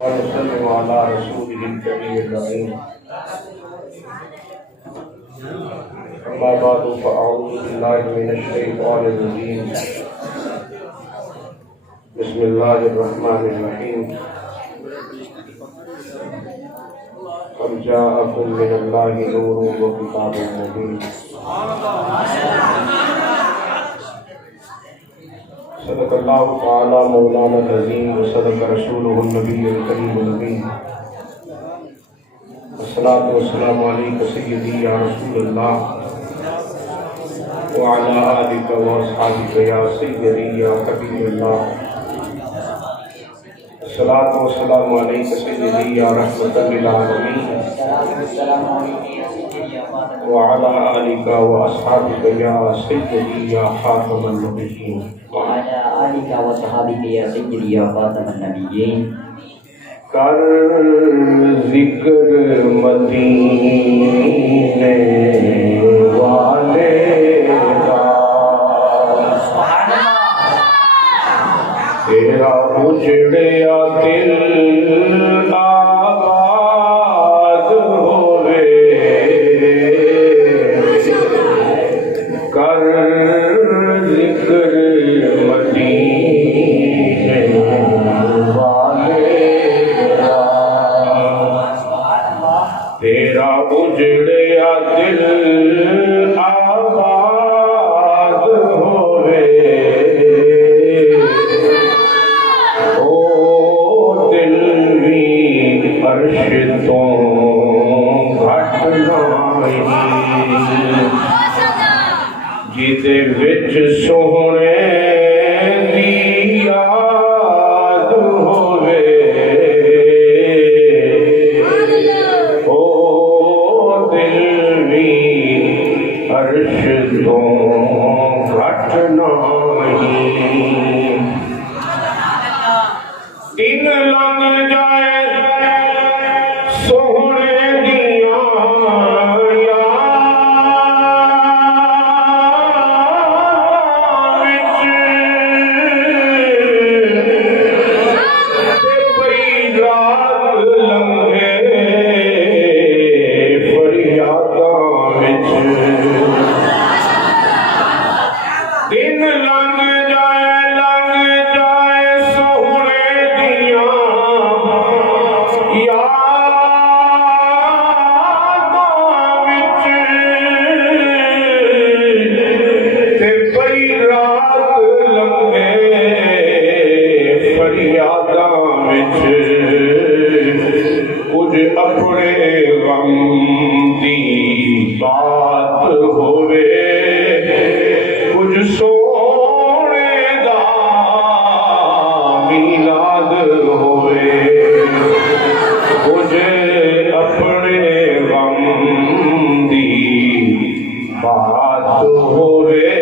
ونسلم على رسوله الكريم الرحيم. أما بعد فأعوذ بالله من الشيطان الرجيم. بسم الله الرحمن الرحيم. قد جاءكم من الله نور وكتاب مبين. صدق الله تعالى مولانا العظيم وصدق رسوله النبي الكريم الأمين. الصلاة والسلام عليك سيدي يا رسول الله وعلى آلك وأصحابك يا سيدي يا حبيب الله. الصلاة والسلام عليك سيدي يا رحمة للعالمين وعلى آلك وأصحابك يا سيدي يا خاتم النبيين. وعلى آلك وصحابك يا سيدي يا خاتم النبيين. کر ذکر مدینے والے کا تیرا اجڑیا دل آباد ہوئے. کر ذکر مدینے والے تیرا اجڑیا دل آباد ہوئے. او دل بھی عرش تو گھٹ نائی جیدے وچ سونے دی یاد ہوئے. عرش تو گھٹ نہیں. دن لنگ جائے سونے دیاں کچھ اپنے غم دی بات ہوئے. کچھ سونے دا میلاد ہوئے. کچھ اپنے غم دی بات ہوئے.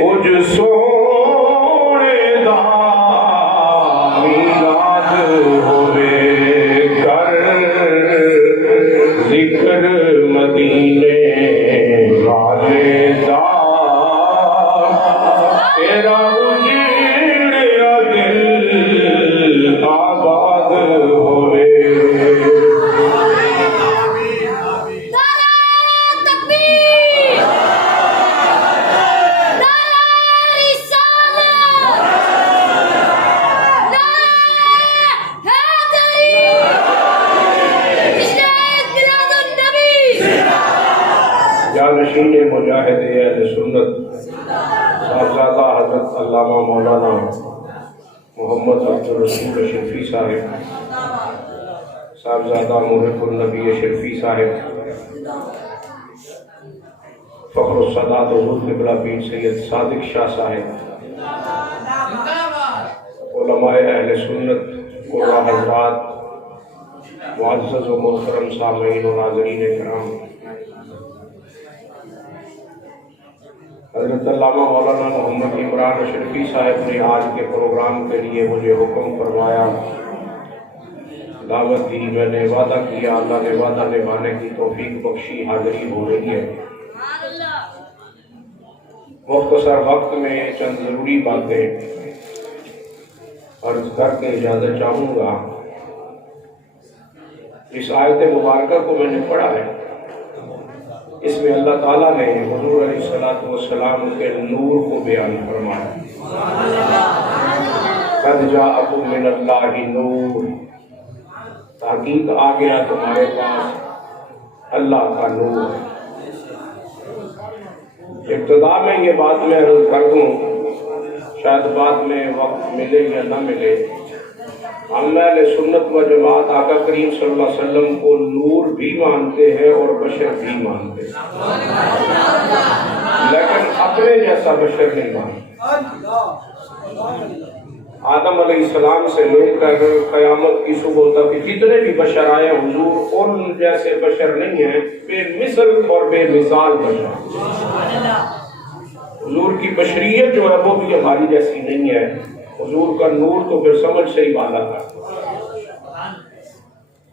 کچھ سونے دا میلاد ہوئے. کر ذکر مدینے والے دا تیرا اجڑیا دل آباد ہوئے. جانشین مجاہد اہل سنت صاحبزادہ حضرت علامہ مولانا محمد عبدالرسول شرفی صاحب، صاحبزادہ محب النبی شرفی صاحب، فخر السادات حضور قبلہ پیر سید صادق شاہ صاحب، علماء اہل سنت، قرآن حضرات، معزز و محترم سامعین و ناظرین کرام، حضرت علامہ مولانا محمد عمران شرفی صاحب نے آج کے پروگرام کے لیے مجھے حکم فرمایا، دعوت دی. میں نے وعدہ کیا، اللہ نے وعدہ نبھانے کی توفیق بخشی. حاضری ہو رہی ہے. مختصر وقت میں چند ضروری باتیں عرض کر کے اجازت چاہوں گا. اس آیت مبارکہ کو میں نے پڑھا ہے، اس میں اللہ تعالیٰ نے حضور علیہ الصلوۃ والسلام کے نور کو بیان فرمایا. قد جاءکم من اللہ نور، تحقیق آ گیا تمہارے پاس اللہ کا نور. ابتدا میں یہ بات میں عرض کر دوں، شاید بعد میں وقت ملے یا نہ ملے، ہم اہل سنت و جماعت آقا کریم صلی اللہ علیہ وسلم کو نور بھی مانتے ہیں اور بشر بھی مانتے ہیں، لیکن اپنے جیسا بشر نہیں مانتے. آدم علیہ السلام سے لے کر قیامت کی صبح تک جتنے بھی بشر آئے حضور ان جیسے بشر نہیں ہیں، بے مثل اور بے مثال بشر. حضور کی بشریت جو ہے وہ بھی ہماری جیسی نہیں ہے. حضور کا نور تو پھر سمجھ سے ہی بالا تھا.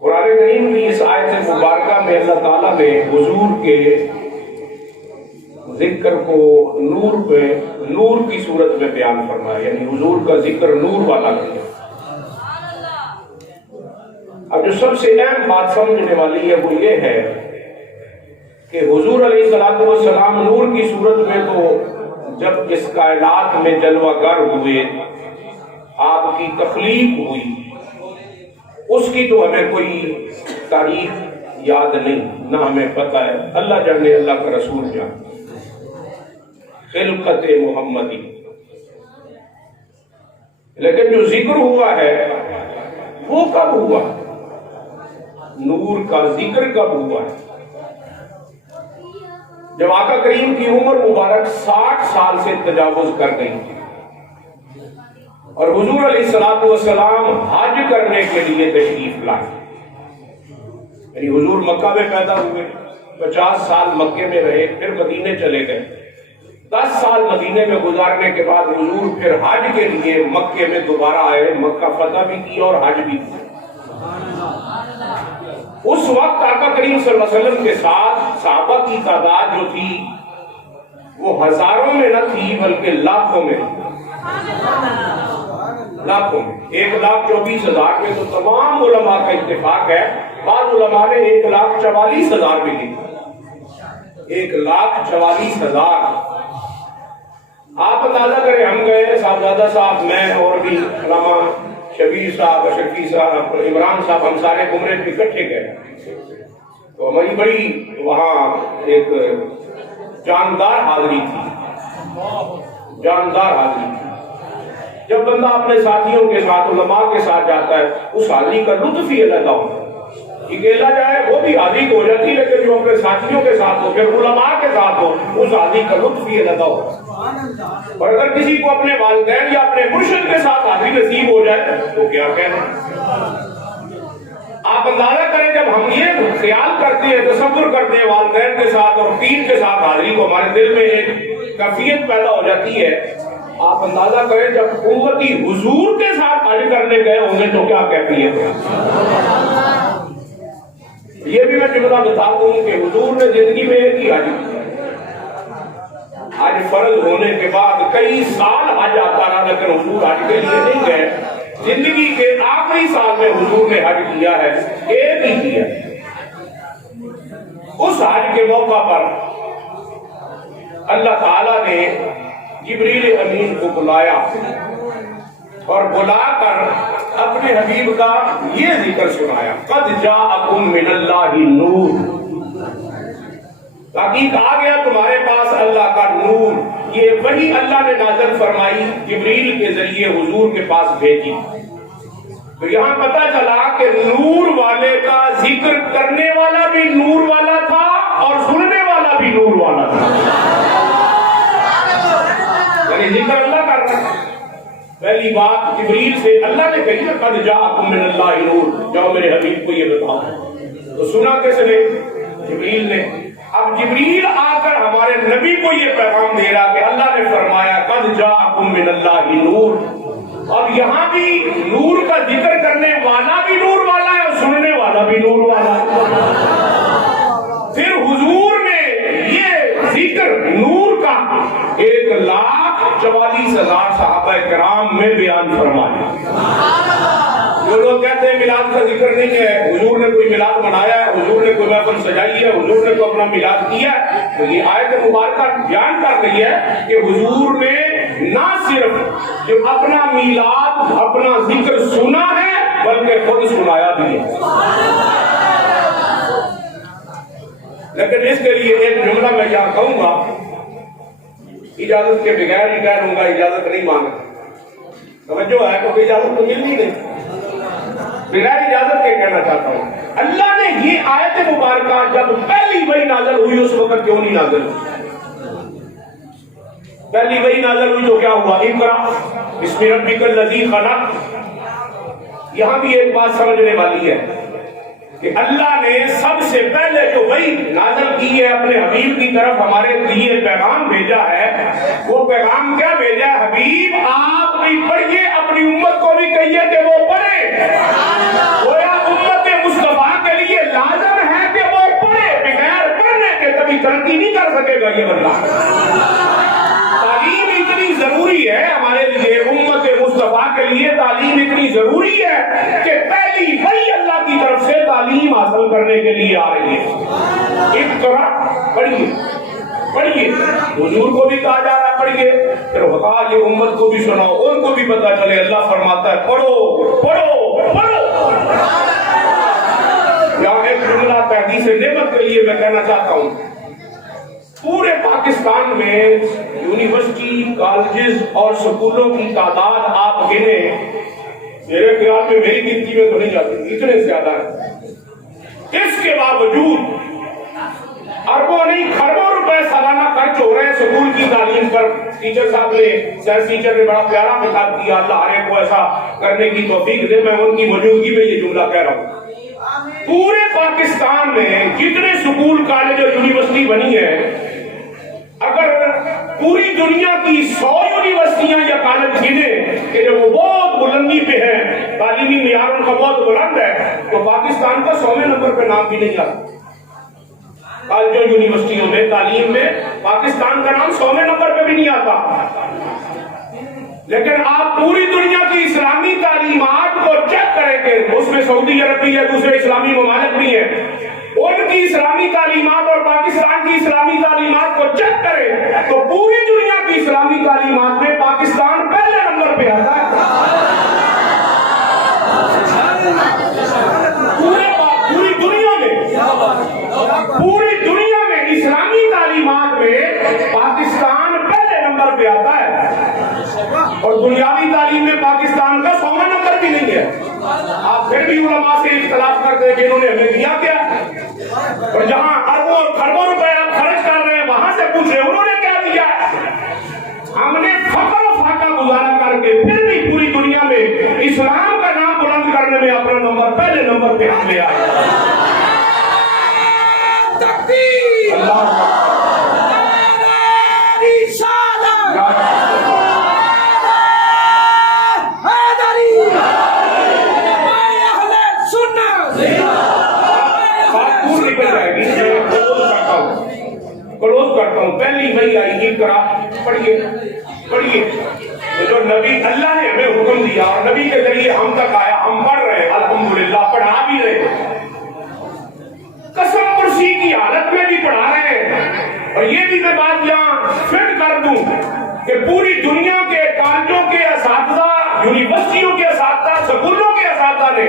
قرآن کریم کی اس آیت مبارکہ میں اللہ تعالیٰ نے حضور کے ذکر کو نور کی صورت میں بیان فرمایا، یعنی حضور کا ذکر نور والا کیا. اب جو سب سے اہم بات سمجھنے والی ہے وہ یہ ہے کہ حضور علیہ الصلوۃ والسلام نور کی صورت میں تو جب اس کائنات میں جلوہ گر ہوئے، آپ کی تخلیق ہوئی، اس کی تو ہمیں کوئی تاریخ یاد نہیں، نہ ہمیں پتہ ہے. اللہ جانے، اللہ کا رسول جانے. خلقت محمدی، لیکن جو ذکر ہوا ہے وہ کب ہوا؟ نور کا ذکر کب ہوا ہے؟ جب آقا کریم کی عمر مبارک 60 سال سے تجاوز کر گئی تھی اور حضور علیہ الصلوۃ والسلام حج کرنے کے لیے تشریف لائے. یعنی حضور مکہ میں پیدا ہوئے، 50 سال مکے میں رہے، پھر مدینے چلے گئے. 10 سال مدینے میں گزارنے کے بعد حضور پھر حج کے لیے مکے میں دوبارہ آئے، مکہ فتح بھی کیا اور حج بھی کیا. اس وقت آقا کریم صلی اللہ علیہ وسلم کے ساتھ صحابہ کی تعداد جو تھی وہ ہزاروں میں نہ تھی بلکہ لاکھوں میں. لاکھوں میں 1,24,000 میں تو تمام علماء کا اتفاق ہے. بعض علماء نے 1,44,000 بھی لکھا. 1,44,000. آپ اندازہ کریں، ہم گئے، صاحبزادہ صاحب، میں اور بھی علماء، شبیر صاحب، اشرفی صاحب، عمران صاحب، ہم سارے عمرے پہ اکٹھے گئے. تو ہماری بڑی وہاں ایک جاندار حاضری تھی، جاندار حاضری تھی. جب بندہ اپنے ساتھیوں کے ساتھ، علماء کے ساتھ جاتا ہے، اس حاضری کا لطف ہی علیحدہ ہوتا ہے. اکیلا جائے وہ بھی حاضری ہو جاتی، لیکن جو اپنے ساتھیوں کے ساتھ ہو، پھر علماء کے ساتھ ہو، اس حاضری کا لطف ہی علیحدہ ہوتا ہے. اور اگر کسی کو اپنے والدین یا اپنے مرشد کے ساتھ حاضری نصیب ہو جائے تو کیا کہنا. آپ اندازہ کریں، جب ہم یہ خیال کرتے ہیں، تصور کرتے ہیں والدین کے ساتھ اور دین کے ساتھ حاضری کو، ہمارے دل میں ایک کیفیت پیدا ہو جاتی ہے. آپ اندازہ کریں جب امتی حضور کے ساتھ حج کرنے گئے ہوں گے تو کیا کیفیت ہے. یہ بھی میں جملہ بتا دوں کہ حضور نے زندگی میں ایک ہی حج کیا. حج فرض ہونے کے بعد کئی سال حج آتا رہا، لیکن حضور حج کے لیے نہیں گئے. زندگی کے آخری سال میں حضور نے حج کیا ہے، ایک ہی کیا. اس حج کے موقع پر اللہ تعالیٰ نے جبریل امین کو بلایا اور بلا کر اپنے حبیب کا یہ ذکر سنایا، قد جاءکم من اللہ نور، تحقیق آ گیا تمہارے پاس اللہ کا نور. یہ وہی اللہ نے نازل فرمائی، جبریل کے ذریعے حضور کے پاس بھیجی. تو یہاں پتہ چلا کہ نور والے کا ذکر کرنے والا بھی نور والا تھا اور سننے والا بھی نور والا تھا. یعنی ذکر اللہ کر رہا ہے. پہلی بات جبریل سے اللہ نے کہی، قد جاءکم من اللہ نور، جاؤ میرے حبیب کو یہ بتاؤ. تو سنا کس نے؟ جبریل نے. اب جبریل آ کر ہمارے نبی کو یہ پیغام دے رہا کہ اللہ نے فرمایا قد جاءکم من اللہ نور. اور یہاں بھی نور کا ذکر کرنے والا بھی نور والا ہے اور سننے والا بھی نور والا ہے. پھر حضور نے یہ ذکر نور کا 1,44,000 44,000 صحابہ کرام میں بیان فرمایا۔ جو لوگ کہتے ہیں میلاد کا ذکر نہیں ہے، حضور نے کوئی میلاد منایا ہے، حضور نے کوئی محفل سجائی ہے، حضور نے کوئی اپنا میلاد کیا ہے، تو یہ آیت مبارکہ بیان کر رہی ہے کہ حضور نے نہ صرف جو اپنا میلاد اپنا ذکر سنا ہے بلکہ خود سنایا بھی ہے۔ لیکن اس کے لیے ایک جملہ میں یہاں کہوں گا، اجازت کے بغیر ہی کہہ دوں گا، اجازت نہیں مانگا، توجہ ہے کیونکہ اجازت تو ملنی نہیں، بغیر اجازت کے کہنا چاہتا ہوں۔ اللہ نے یہ آیت مبارکہ جب پہلی وحی نازل ہوئی اس وقت کیوں نہیں نازل ہوئی؟ پہلی وحی نازل ہوئی تو کیا ہوا؟ اقرا بسم ربک الذی خلق۔ یہاں بھی ایک بات سمجھنے والی ہے کہ اللہ نے سب سے پہلے جو وحی نازل کی ہے اپنے حبیب کی طرف ہمارے لیے پیغام بھیجا ہے، وہ پیغام کیا بھیجا ہے؟ حبیب آپ بھی پڑھیے، اپنی امت کو بھی کہیے کہ وہ پڑھے۔ گویا امت مصطفیٰ کے لیے لازم ہے کہ وہ پڑھے، بغیر پڑھنے کے کبھی ترقی نہیں کر سکے گا یہ بندہ۔ تعلیم اتنی ضروری ہے ہمارے لیے، امت مصطفیٰ کے لیے تعلیم اتنی ضروری ہے کہ پہلی وحی اللہ کی طرف سے تعلیم حاصل کرنے کے لیے آ رہی ہے۔ اقرا پڑھیے، پڑھیے، حضور کو بھی کہا جا رہا ہے پڑھیے، پھر بتا یہ امت کو بھی سناؤ، ان کو بھی پتا چلے۔ اللہ فرماتا ہے پڑھو پڑھو پڑھو۔ یہاں ایک جملہ تحدیث نعمت کے لیے میں کہنا چاہتا ہوں، پورے پاکستان میں یونیورسٹی، کالجز اور سکولوں کی تعداد آپ گنے، میرے خیال میں میری گنتی میں تو نہیں جاتی، اتنے زیادہ ہے۔ اس کے باوجود اربوں نہیں کھربوں روپے سالانہ خرچ ہو رہے ہیں سکول کی تعلیم پر۔ ٹیچر صاحب نے، سائنس ٹیچر نے بڑا پیارا خطاب کیا، اللہ ہر ایک کو ایسا کرنے کی توفیق دے۔ میں ان کی موجودگی میں یہ جملہ کہہ رہا ہوں، پورے پاکستان میں جتنے سکول، کالج اور یونیورسٹی بنی ہے، اگر پوری دنیا کی 100 یونیورسٹیاں یا کالج گنے کہ جو وہ بہت بلندی پہ ہیں، تعلیمی معیار ان کا بہت بلند ہے، تو پاکستان کا 100ویں نمبر پہ نام بھی نہیں آتا۔ کالجوں یونیورسٹیوں میں تعلیم میں پاکستان کا نام 100ویں نمبر پہ بھی نہیں آتا۔ لیکن آپ پوری دنیا کی اسلامی تعلیمات کو چیک کریں گے، اس میں سعودی عرب بھی ہے، دوسرے اسلامی ممالک بھی ہیں، ان کی اسلامی تعلیمات اور پاکستان کی اسلامی تعلیمات کو چیک کریں تو پوری دنیا کی اسلامی تعلیمات میں پاکستان پہلے نمبر پہ آتا ہے۔ پوری دنیا میں اسلامی تعلیمات میں پاکستان پہلے نمبر پہ آتا ہے، اور دنیاوی تعلیم میں پاکستان کا 100واں نمبر بھی نہیں ہے۔ آپ پھر بھی علماء سے اختلاف کرتے ہیں کہ انہوں نے ہمیں دیا کیا، اور جہاں اربوں اور کھربوں روپے آپ خرچ کر رہے ہیں وہاں سے پوچھیں انہوں نے کیا دیا۔ ہم نے فقر و فاقہ گزارا کر کے پھر بھی پوری دنیا میں اسلام کا نام بلند کرنے میں اپنا نمبر پہلے نمبر پہ ہم لے آئے۔ کلوز کرتا ہوں، پہلی وحی آئی اقرا، پڑھیے پڑھیے۔ جو نبی اللہ نے ہمیں حکم دیا اور نبی کے ذریعے ہم تک آیا، ہم پڑھ رہے ہیں، الحمدللہ پڑھا بھی رہے، قسم کرسی کی حالت میں بھی پڑھا رہے ہیں۔ اور یہ بھی میں بات یہاں فٹ کر دوں کہ پوری دنیا کے کالجوں کے اساتذہ، یونیورسٹیوں کے اساتذہ، سکولوں کے اساتذہ نے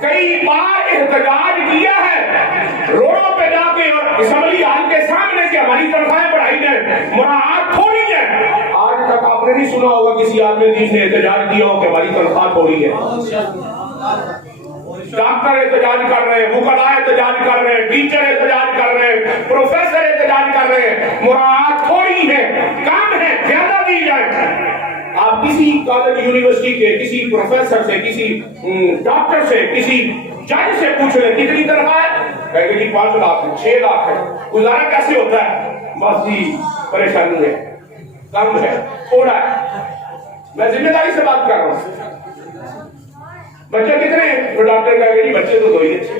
کئی بار احتجاج کیا ہے روڈوں پہ جا کے اور اسمبلی ہال کے سامنے کہ ہماری تنخواہیں بڑھائی جائیں، مراعات تھوڑی ہے۔ آج تک آپ نے نہیں سنا ہوگا کسی عالم دین نے احتجاج کیا ہو کہ ہماری تنخواہ تھوڑی ہے۔ ڈاکٹر احتجاج کر رہے ہیں، وکلاء احتجاج کر رہے ہیں، ٹیچر احتجاج کر رہے ہیں، پروفیسر احتجاج کر رہے ہیں، مراعات تھوڑی ہے، کام ہے زیادہ دی جائے۔ آپ کسی کالج یونیورسٹی کے کسی پروفیسر سے، کسی ڈاکٹر سے، کسی جج سے پوچھ لیں کتنی تنخواہ ہے، کہے گا جی 5 لاکھ ہے، 6 لاکھ ہے۔ گزارا کیسے ہوتا ہے؟ بس جی پریشانی ہے، کم ہے، تھوڑا ہے۔ میں ذمہ داری سے بات کر رہا ہوں۔ بچے کتنے ہیں؟ وہ ڈاکٹر کہے گا جی بچے تو 2 ہی اچھے،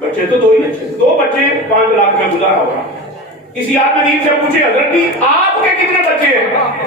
بچے تو 2 ہی اچھے، 2 بچے 5 لاکھ میں گزارا ہوگا۔ کسی آدمی سے پوچھے حضرت جی آپ کے کتنے بچے ہیں؟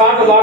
7,000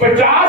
50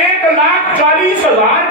1,40,000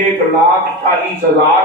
1,40,000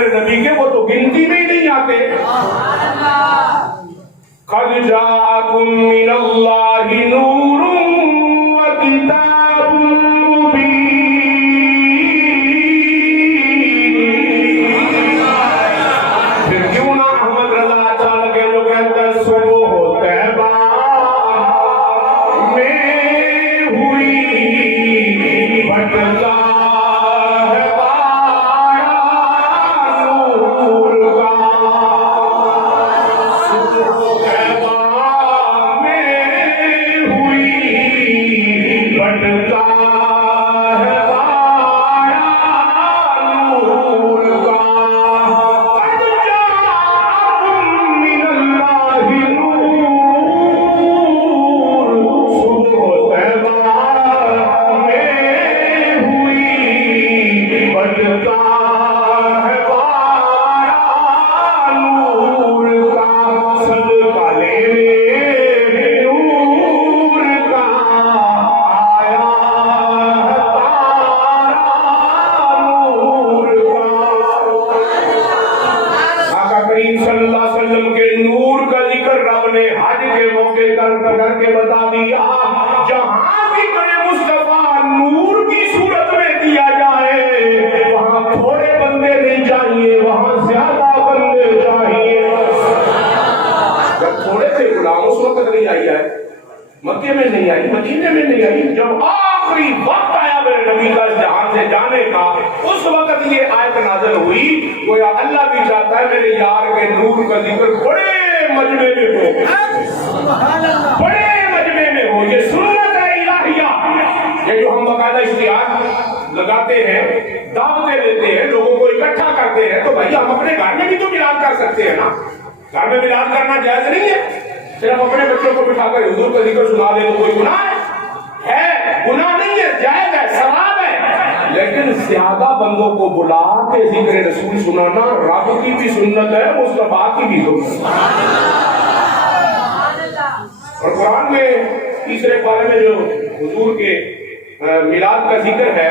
میرے نبی کے وہ تو گنتی میں ہی نہیں آتے. قد جاءکم من اللہ نور و کتاب مبین. پھر کیوں نہ احمد رضا چال کے جو کہتے ہیں صبح طیبہ میں ہوئی بھٹکا ہے پایا نور کا. صبح طیبہ میں ہوئی بھٹکا ہے پایا نور کا. قد جاءکم من اللہ نور. صبح طیبہ میں ہوئی بھٹکا ہے پایا نور کا. صدقہ لینے نور کا آیا ہے پایا نور کا. آقا کریم صلی اللہ علیہ وسلم کے نور کا ذکر رب نے حج کے موقع کر کے بتا دیا. جہاں ذکر مصطفیٰ نور کی صورت میں دیا جائے وہاں تھوڑے بندے نہیں چاہیے, وہاں زیادہ بندے چاہیے. جب تھوڑے سے غلام اس وقت نہیں آئی ہے, مکے میں نہیں آئی, مدینے میں نہیں آئی, جب آخری وقت آیا میرے نبی کا اس جہان سے جانے کا, اس وقت یہ آیت نازل ہوئی. گویا اللہ بھی چاہتا ہے میرے یار کے نور کا ذکر بڑے مجمع میں ہو, بڑے مجمع میں ہو. یہ سنت ہے الہیہ. یہ جو ہم باقاعدہ اشتہار لگاتے ہیں, دعوتیں دیتے ہیں, لوگوں کو اکٹھا کرتے ہیں, تو بھائی ہم اپنے گھر میں بھی تو میلاد کر سکتے ہیں نا. گھر میں میلاد کرنا جائز نہیں ہے. صرف اپنے بچوں کو بٹھا کر حضور کا ذکر سنا دے تو کوئی گناہ ہے؟ گناہ نہیں ہے, جائز ہے, ثواب ہے. لیکن زیادہ بندوں کو بلا کے ذکر رسول سنانا رب کی بھی سنت ہے, مصطفیٰ کی بھی سنت ہے. اور قرآن میں تیسرے پارے میں جو حضور کے میلاد کا ذکر ہے,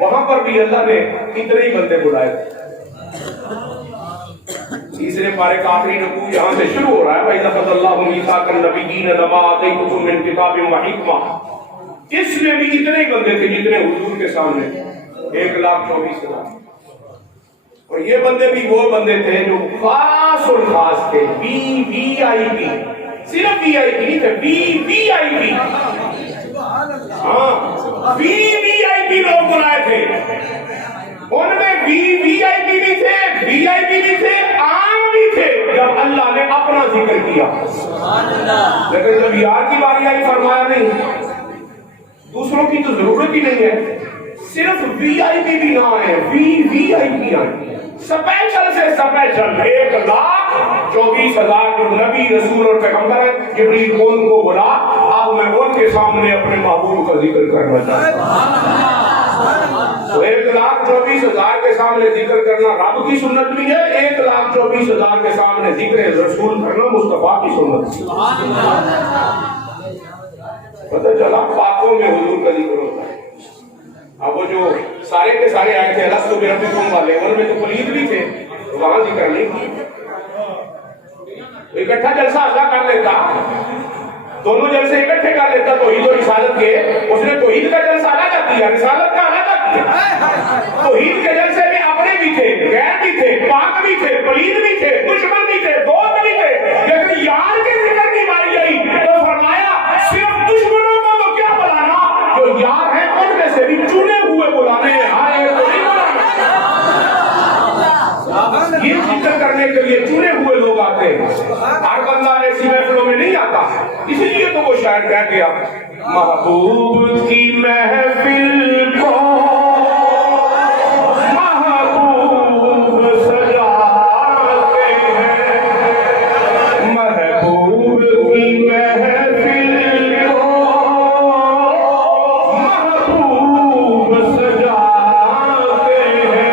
وہاں پر بھی اللہ نے اتنے ہی بندے بلائے. تیسرے پارے کا آخری رکوع یہاں سے شروع ہو رہا ہے. وَإِذَا أَخَذَ اللَّهُ مِيثَاقَ النَّبِيِّينَ لَمَا آتَيْتُكُم مِّن كِتَابٍ وَحِكْمَةٍ. اس میں بھی اتنے ہی بندے تھے جتنے حضور کے سامنے, 1,24,000. اور یہ بندے بھی وہ بندے تھے جو خاص اور خاص تھے, وی آئی پی. صرف وی آئی پی نہیں تھے, وی آئی پی. ہاں, وی آئی پی لوگ بلائے تھے. ان میں وی آئی پی بھی تھے, وی آئی پی بھی تھے, عام بھی تھے. جب اللہ نے اپنا ذکر کیا, لیکن جب یار کی باری آئی فرمایا نہیں, دوسروں کی تو ضرورت ہی نہیں ہے. صرف وی آئی پی بھی نہ آئے, وی آئی پی آئے. سپیشل سے سپیشل 1,24,000 جو نبی رسول اور پیغمبر ہیں, جبریل ان کو بلا. اب میں ان کے سامنے اپنے محبوب کا ذکر کرنا چاہتا ہوں. تو 1,24,000 کے سامنے ذکر کرنا رب کی سنت بھی ہے, 1,24,000 کے سامنے ذکر رسول کرنا مصطفیٰ کی سنت. پتہ چلا پاکوں میں حضور کا ذکر ہوتا ہے. اب وہ جو سارے کے سارے آئے تھے الستو بربکم والے, ان میں تو پلید بھی تھے, وہاں ذکر نہیں کی. اکٹھا جلسہ اللہ کر لیتا, دونوں جلسے اکٹھے کر لیتا توحید و رسالت کے. اس نے توحید کا جلسہ الگ کیا, رسالت کا الگ کیا. توحید کے جلسے میں اپنے بھی تھے, غیر بھی تھے, پاک بھی تھے, پلید بھی تھے, دشمن بھی تھے, دوست بھی تھے. لیکن یار کے ذکر کی باری آئی تو فرمایا صرف دشمنوں کو تو کیا بلانا, جو یار ہیں ان میں سے بھی چنے ہوئے بلانے ہیں, ہر ایک کو نہیں بلانا. یہ ذکر کرنے کے لیے چنے ہوئے لوگ آتے ہیں. ہر بندہ ایسی محفلوں میں نہیں آتا. اس لیے تو وہ شاعر کہہ گیا, محبوب کی محفل کو محبوب سجاتے ہیں, محبوب کی محفل کو محبوب سجاتے ہیں,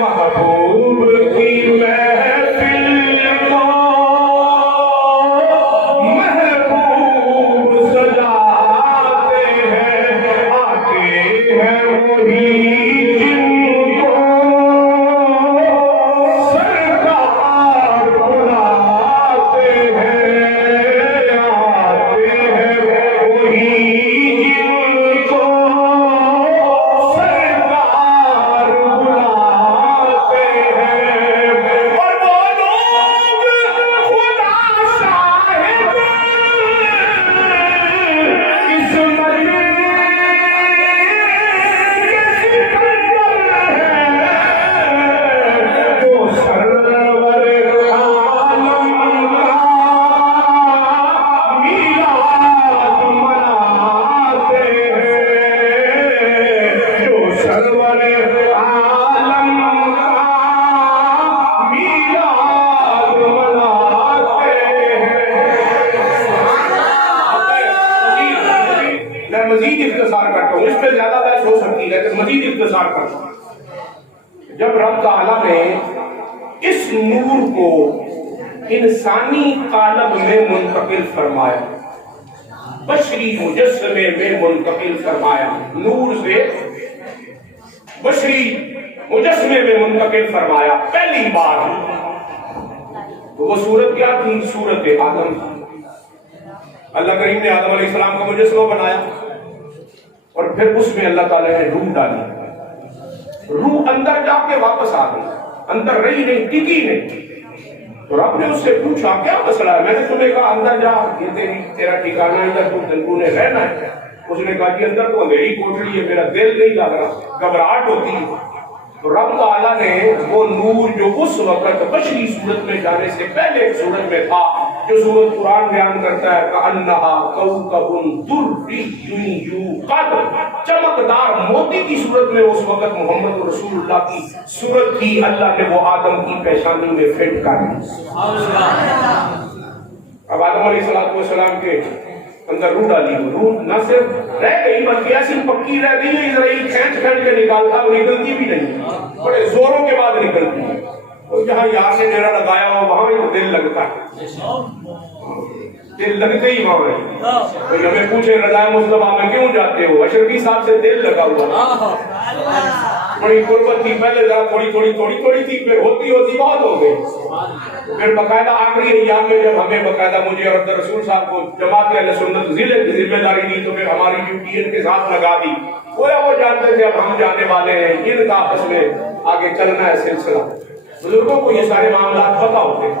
محبوب کی محفل کو محبوب سجاتے ہیں. آ کے مزید اختصار کرتا ہوں، اس پہ زیادہ بحث ہو سکتی ہے لیکن مزید اختصار کرتا ہوں۔ جب رب تعالیٰ نے اس نور کو انسانی قالب میں منتقل فرمایا، بشری مجسمے میں منتقل فرمایا، نور سے بشری مجسمے میں منتقل فرمایا پہلی بار، تو وہ صورت کیا تھی؟ صورت آدم۔ اللہ کریم نے آدم علیہ السلام کا مجسمہ بنایا اور پھر اس میں اللہ تعالیٰ نے روح ڈالی، روح اندر جا کے واپس آ گئی، اندر رہی نہیں، ٹکی نہیں۔ تو رب نے اس سے پوچھا کیا مسئلہ ہے؟ میں نے تمہیں کہا اندر جا، یہ تیرا ٹھکانہ ادھر تو نے رہنا ہے۔ اس نے کہا کہ اندر تو اندھیری کوٹڑی ہے، میرا دل نہیں لگ رہا، گھبراہٹ ہوتی ہے۔ تو رب تعالیٰ نے وہ نور جو اس وقت بشری صورت میں جانے سے پہلے ایک صورت میں تھا، جو صورت قرآن بیان کرتا ہے کأنہا کوکب درّی یوقد، چمکدار موتی کی صورت میں اس وقت محمد رسول اللہ کی صورت تھی، اللہ نے وہ آدم کی پیشانی میں فٹ کر دی۔ اب آدم علیہ السلام کے اندر روح ڈالی، روح نہ صرف رہ گئی بلکہ ایسی پکی رہ گئی ہے، اسرائیل کھینچ کے نکالتا، وہ نکلتی بھی نہیں، بڑے زوروں کے بعد نکلتی ہے۔ اور جہاں یار نے ڈیرا لگایا ہو وہاں بھی دل لگتا ہے، دل لگتے ہی وہاں ہے۔ کوئی ہمیں پوچھے رضائے مصطفیٰ میں کیوں جاتے ہو؟ اشرفی صاحب سے دل لگا ہوا، بڑی قربت تھی، پہلے تھوڑی تھی، پھر ہوتی بہت ہو گئی۔ پھر باقاعدہ آخری ایام میں جب ہمیں باقاعدہ مجھے اور رسول صاحب کو جماعت اہل سنت ضلع کی ذمہ داری دی تو پھر ہماری ڈیوٹی ان کے ساتھ لگا دی۔ وہ جانتے تھے اب ہم جانے والے ہیں، ان کا آپس میں آگے چلنا ہے سلسلہ۔ بزرگوں کو یہ سارے معاملات پتہ ہوتے ہیں۔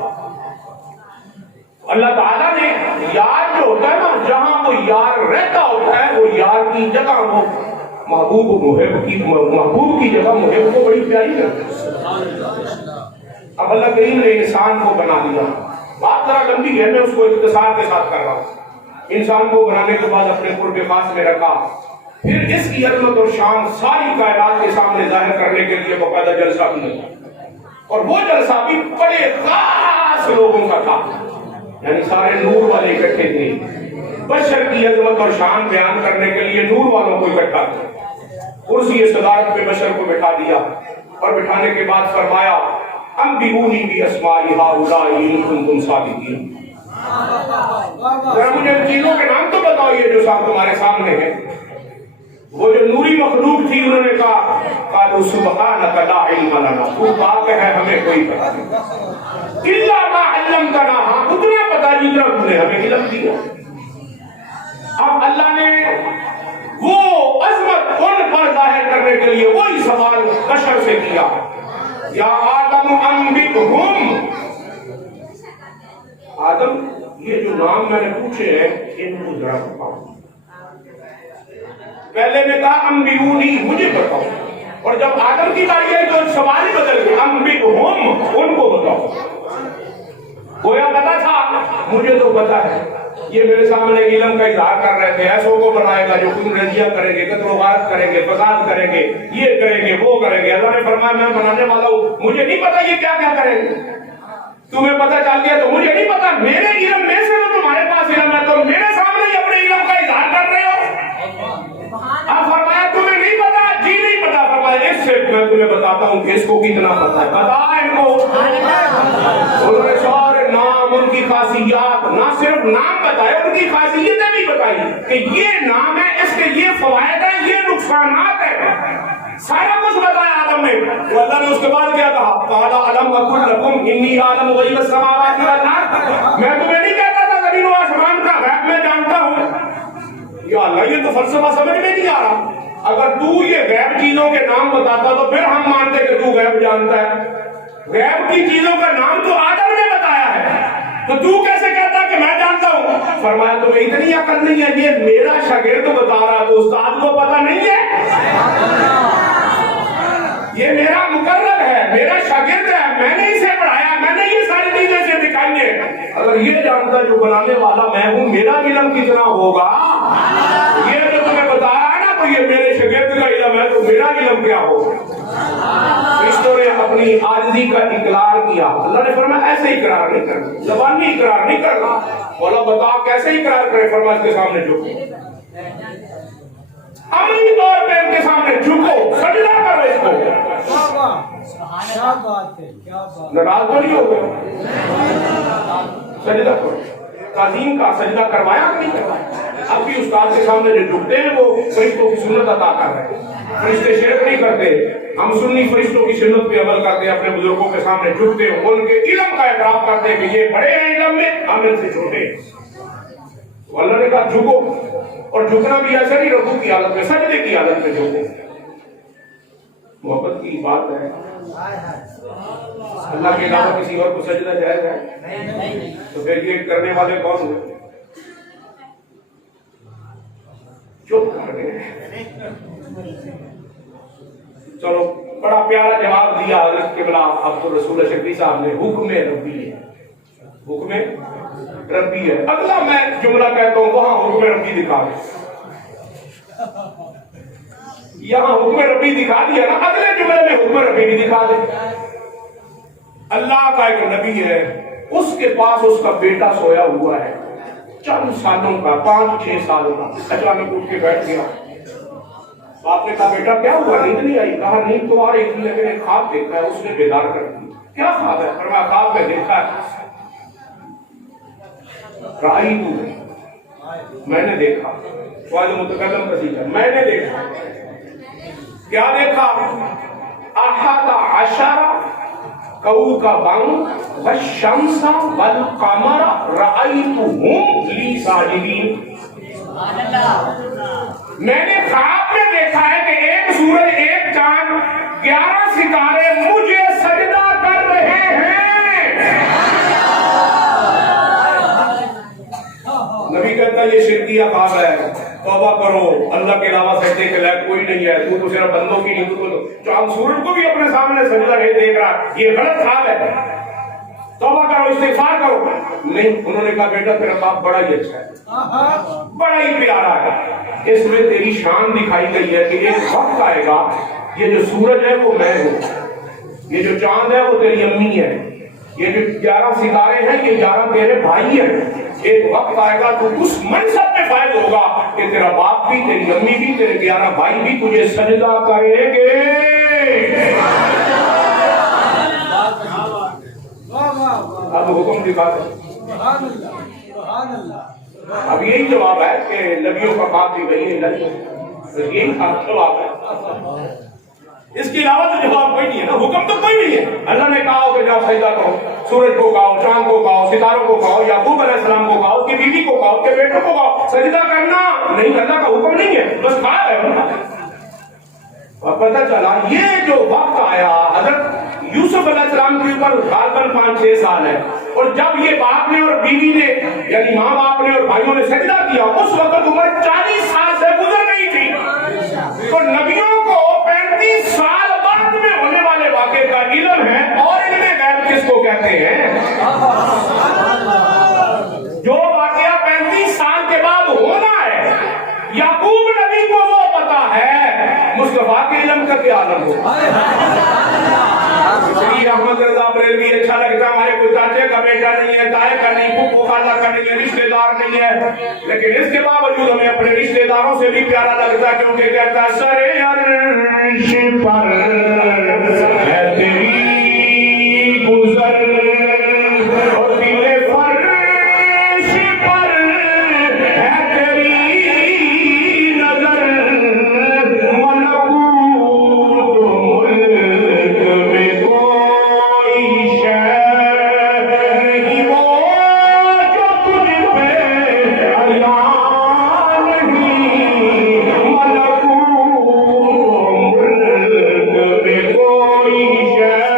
اللہ تعالیٰ نے یار جو ہوتا ہے نا، جہاں وہ یار رہتا ہوتا ہے، وہ یار کی جگہ وہ محبوب کی جگہ محب کو بڑی پیاری کرتا ہے۔ اب اللہ کریم نے انسان کو بنا دیا، بات ذرا لمبی ہے، میں اس کو اختصار کے ساتھ کر رہا ہوں۔ انسان کو بنانے کے بعد اپنے قرب خاص میں رکھا، پھر اس کی عظمت اور شان ساری کائنات کے سامنے ظاہر کرنے کے لیے باقاعدہ جلسہ کیا، اور وہ جلسہ بھی بڑے خاص لوگوں کا تھا، یعنی سارے نور والے اکٹھے تھے۔ بشر کی عظمت اور شان بیان کرنے کے لیے نور والوں کو اکٹھا کیا، کرسی صدارت پہ بشر کو بٹھا دیا، اور بٹھانے کے بعد فرمایا انبئونی باسماء ہؤلاء ان کنتم صادقین، ذرا مجھے ان چیزوں کے نام تو بتاؤ یہ جو تمہارے سامنے ہیں۔ وہ جو نوری مخلوق تھی انہوں نے کہا قالوا سبحانک لا علم لنا، تو پاک ہے ہمیں کوئی پتہ نہیں، الا ما علمتنا، ہاں اتنا پتہ جتنا تم نے ہمیں علم دیا۔ اب اللہ نے وہ عظمت ان پر ظاہر کرنے کے لیے وہی سوال بشر سے کیا، یا آدم انبئہم، آدم یہ جو نام میں نے پوچھے ہیں ان کو ذرا بتاؤ۔ پہلے نے کہا انبئونی، مجھے بتاؤ، اور جب آدم کی باری آئی تو سوال ہی بدل گیا، انبئہم، ان کو بتاؤ۔ گویا پتا تھا، مجھے تو پتا ہے، یہ میرے سامنے علم کا اظہار کر رہے تھے، ایسوں کو بنائے گا جو خود رضیہ کریں گے، قتل و غارت کریں گے، فساد کریں گے، یہ کریں گے، وہ کریں گے۔ اللہ نے فرمایا میں بنانے والا ہوں، مجھے نہیں پتا یہ کیا کیا کریں گے، تمہیں پتا چل گیا تو مجھے نہیں پتا، میرے علم میں سے تو تمہارے پاس علم ہے، تو میرے سامنے ہی اپنے علم کا اظہار کر رہے ہو۔ اب فرمایا تمہیں نہیں پتا؟ جی نہیں پتا۔ فرمایا اس سے میں تمہیں بتاتا ہوں کہ اس کو کتنا پتا ہے، بتا ان کو۔ انہوں نے سارے نام، ان کی خاصیات، نہ صرف نام بتائے، ان کی خاصیتیں بھی بتائی کہ یہ نام ہے، اس کے یہ فوائد ہیں، یہ نقصانات ہیں، سارا کچھ بتایا آدم نے۔ تو اللہ نے اس کے بعد کیا کہا؟ قال الم اقل لکم انی اعلم غیب السماوات والارض، میں تمہیں نہیں کہتا تھا زمین و آسمان کا غیب میں جانتا ہوں؟ یا اللہ یہ تو فلسفہ سمجھ میں نہیں آ رہا، اگر تو یہ غیب چیزوں کے نام بتاتا تو پھر ہم مانتے کہ تو غیب جانتا ہے۔ غیب کی چیزوں کا نام تو آدم نے بتایا ہے، تو کیسے کہتا کہ میں جانتا ہوں؟ فرمایا تمہیں اتنی عقل نہیں ہے، یہ میرا شاگرد بتا رہا ہے تو استاد کو پتہ نہیں ہے؟ یہ میرا مقرر ہے، میرا شاگرد ہے، میں نے اسے پڑھایا، میں نے یہ ساری چیزیں سے دکھائی ہیں۔ اگر یہ جانتا جو بنانے والا میں ہوں، میرا علم کتنا ہوگا؟ یہ جو تمہیں بتا رہا ہے نا، تو یہ میرے شاگرد کا علم ہے، تو میرا علم کیا ہوگا؟ فرشتوں نے اپنی عاجزی کا اقرار کیا۔ اللہ نے فرمایا ایسے اقرار نہیں کرنا، زبانی اقرار نہیں کرنا۔ مولا بتا کیسے اقرار کرے؟ فرمایا اس کے سامنے جو عملی طور پہ ان کے سامنے جھکو، سجدہ کرو اس کو۔ کیا بات ہے، کیا بات۔ ناراض تو نہیں ہو گئے؟ سجدہ کرو۔ تعظیم کا سجدہ کروایا کہ نہیں کروایا؟ اب بھی استاد کے سامنے جو جھکتے ہیں وہ فرشتوں کی سنت عطا کر رہے ہیں، فرشتے شرک نہیں کرتے، ہم سنی فرشتوں کی سنت پہ عمل کرتے ہیں، اپنے بزرگوں کے سامنے جھکتے ہیں، ان کے علم کا اعتراف کرتے ہیں کہ یہ بڑے ہیں علم میں، ہم ان سے چھوٹے ہیں۔ تو اللہ نے کہا جھکو، اور جھکنا بھی ایسا نہیں رکوع کی حالت میں، سجدے کی حالت میں جھکو۔ محبت کی بات ہے، اللہ کے علاوہ کسی اور کو سجدہ جائز ہے؟ تو پھر یہ کرنے والے کون ہوئے؟ چپ کر گئے۔ چلو بڑا پیارا جواب دیا حضرت قبلہ عبدالرسول شفیع صاحب نے، حکم ربی ہے، حکم ربی ہے۔ اگلا میں جملہ کہتا ہوں، وہاں حکم ربی دکھا دے، یہاں حکم ربی دکھا دیا نا، اگلے جملے میں حکم ربی بھی دکھا دے۔ اللہ کا ایک نبی ہے، اس کے پاس اس کا بیٹا سویا ہوا ہے، چند سالوں کا، 5-6 سالوں کا، اچانک اٹھ کے بیٹھ گیا۔ باپ نے کہا بیٹا کیا ہوا، نیند نہیں آئی؟ کہا نیند تو آ رہی تھی لیکن ایک خواب دیکھا ہے، اس نے بیدار کر دی۔ کیا خواب ہے؟ فرمایا خواب میں دیکھا ہے، میں نے دیکھا، سوال متکلم کا سیکھا، میں نے دیکھا، کیا دیکھا؟ احد عشر کوكبا والشمس والقمر رأيتهم لي ساجدين۔ میں نے خواب میں دیکھا ہے کہ ایک سورج، ایک چاند، 11 ستارے مجھے سجدہ کر رہے ہیں۔ نبی کہتا ہے یہ شرکیہ خواب ہے، توبہ کرو، اللہ کے علاوہ سجدے کے لائق کوئی نہیں ہے، تو صرف بندوں کی نہیں، تو چاند سورج کو بھی اپنے سامنے سجدہ نہیں دیکھ رہا، یہ غلط خواب ہے، توبہ کرو، استغفار کرو۔ نہیں، انہوں نے کہا بیٹا تیرا خواب بڑا ہی اچھا ہے، بڑا ہی پیارا ہے، اس میں تیری شان دکھائی گئی ہے کہ ایک وقت آئے گا، یہ جو سورج ہے وہ میں ہوں، یہ جو چاند ہے وہ تیری امی ہے، یہ جو 11 ستارے ہیں یہ 11 تیرے بھائی ہیں، ایک وقت آئے گا تو اس منصب میں فائز ہوگا کہ تیرا باپ بھی، تیری امی بھی، تیرے 11 بھائی بھی تجھے سجدہ کریں گے۔ اب حکم دکھا دیں، اب یہی جواب ہے کہ نبیوں کا خواب بھی وہی ہے، یہی جواب ہے، اس کے علاوہ تو جواب کوئی نہیں ہے نا، حکم تو کوئی نہیں ہے۔ اللہ نے کہا کہ جاؤ سجدہ کرو، سورج کو کہو، چاند کو کہو، ستاروں کو کہو، یعقوب علیہ السلام کو کہو، اس کی بیوی کو کہو، اس کے بیٹوں کو کہو، سجدہ کرنا نہیں، اللہ کا حکم نہیں ہے، بس خواب ہے۔ اور پتہ چلا یہ جو وقت آیا حضرت یوسف علیہ السلام کے اوپر غالباً 5-6 سال ہے، اور جب یہ باپ نے اور بیوی نے یعنی ماں باپ نے اور بھائیوں نے سجدہ کیا، اس وقت عمر 40 سال سے گزر گئی تھی، تو نبیوں کو 35 سال بعد میں ہونے والے واقعے کا علم ہے، اور علم غیب کس کو کہتے ہیں؟ جو واقعہ 35 سال کے بعد ہونا ہے، یعقوب نبی کو وہ پتا ہے، مصطفیٰ کے علم کا کیا عالم ہو؟ اس لیے احمد رضا بریلوی اچھا لگتا ہے، ہمارے کوئی چاچے کا بیٹا نہیں ہے، تائے کا نہیں، پھپھو خالہ کا نہیں ہے، رشتے دار نہیں ہے، لیکن اس کے باوجود ہمیں اپنے رشتے داروں سے بھی پیارا لگتا ہے، کیونکہ کہتا ہے سرے عرش پر ہے تیری گزر، اور دل فرش پر ہے تیری نظر، کوئی شے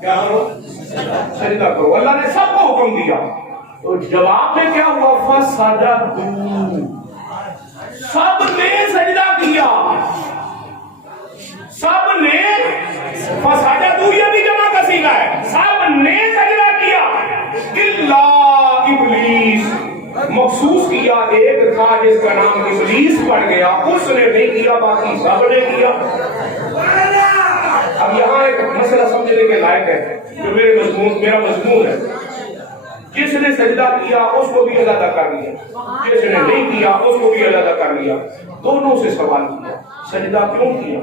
کیا کرو؟ سجدہ کرو. اللہ نے سب کو حکم دیا. تو جواب میں کیا ہوا؟ فسجدوا. سب نے سجدہ کیا. سب نے فسجدوا یہ بھی جمع کا صیغہ ہے. سب نے سجدہ کیا الا ابلیس. مخصوص کیا ایک تھا جس کا نام ابلیس پڑ گیا, اس نے نہیں کیا, باقی سب نے کیا. اب یہاں ایک مسئلہ سمجھنے کے لائق ہے جو میرا مضمون ہے. جس نے سجدہ کیا اس کو بھی علیحدہ کر لیا, جس نے نہیں کیا اس کو بھی علیحدہ کر لیا. دونوں سے سوال کیا سجدہ کیوں کیا؟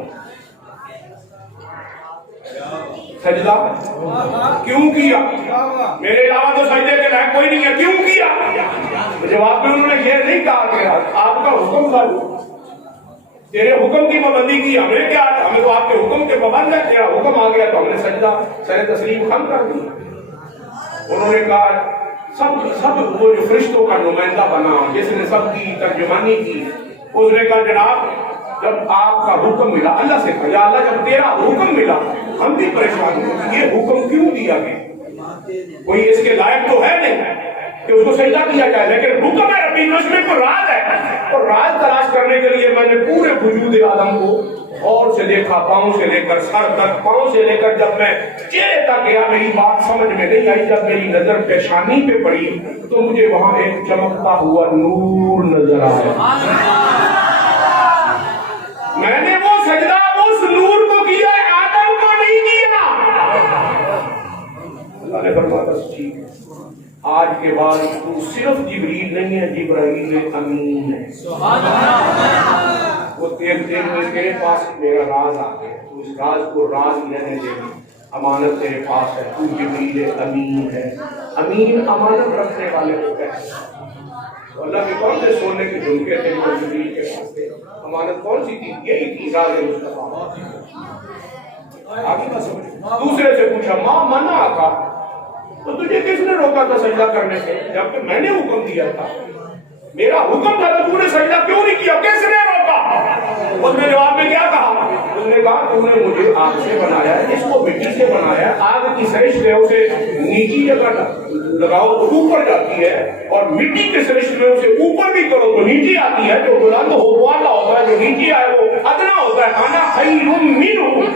سجدہ کیوں کیا؟ میرے علاوہ تو سجدے کے لائق کوئی نہیں ہے. کیوں کیا؟ جواب میں انہوں نے یہ نہیں کہا کہ آپ کا حکم تھا, تیرے حکم کی پابندی کی. ہمیں کیا, ہمیں تو آپ کے حکم کے پابند ہے. تیرا حکم آ گیا تو ہم نے سجدہ سر تسلیم خم کر دی. انہوں نے کہا سب وہ جو فرشتوں کا نمائندہ بنا جس نے سب کی ترجمانی کی, اس نے کہا جناب جب آپ کا حکم ملا, اللہ سے کہا یا اللہ جب تیرا حکم ملا ہم بھی پریشان ہوئے, یہ حکم کیوں دیا گیا؟ کوئی اس کے لائق تو ہے نہیں کہ اس کو سجدہ کیا جائے, لیکن حکم ہے ربی اس میں کوئی راز ہے. اور راز تلاش کرنے کے لیے میں نے پورے وجود آدم کو اور سے دیکھا, پاؤں سے لے کر سر تک, پاؤں سے لے کر جب میں چہرے تک گیا میری بات سمجھ میں نہیں آئی. جب میری نظر پیشانی پہ پڑی تو مجھے وہاں ایک چمکتا ہوا نور نظر آیا. میں نے وہ سجدہ اس نور کو کیا, آدم کو نہیں کیا. اللہ نے فرمایا ٹھیک ہے, آج کے بعد تو صرف جبریل نہیں ہے, جبرائیل امین ہے. وہ تیرے پاس میرا راز آ گیا, تو اس راز کو راز رہنے دے, امانت تیرے پاس ہے, تو جبریل امین ہے. امین امانت رکھنے والے کو کہتے ہیں. اللہ کے کون سے سونے کے جھمکے تھے جو جبریل کے پاس تھے؟ امانت کون سی تھی؟ یہی تھی راز مصطفیٰ. آگے کا سمجھ. دوسرے سے پوچھا ماں منع کا, تو تجھے کس نے روکا تھا سجدہ کرنے سے جبکہ میں نے حکم دیا تھا؟ میرا حکم تھا تو تو نے سجدہ کیوں نہیں کیا, کس نے روکا؟ اس نے جواب میں کیا کہا؟ اس نے کہا تو نے مجھے آگ سے بنایا ہے, اس کو مٹی سے بنایا ہے, آگ کی سرشت ہے اسے نیچی جگہ لگاؤ تو اوپر جاتی ہے, اور مٹی کے سرشت میں اسے اوپر بھی کرو تو نیچے آتی ہے. جو بلند والا ہوتا ہے جو نیچے آئے وہ ادنا ہوتا ہے. انا خیر منہ,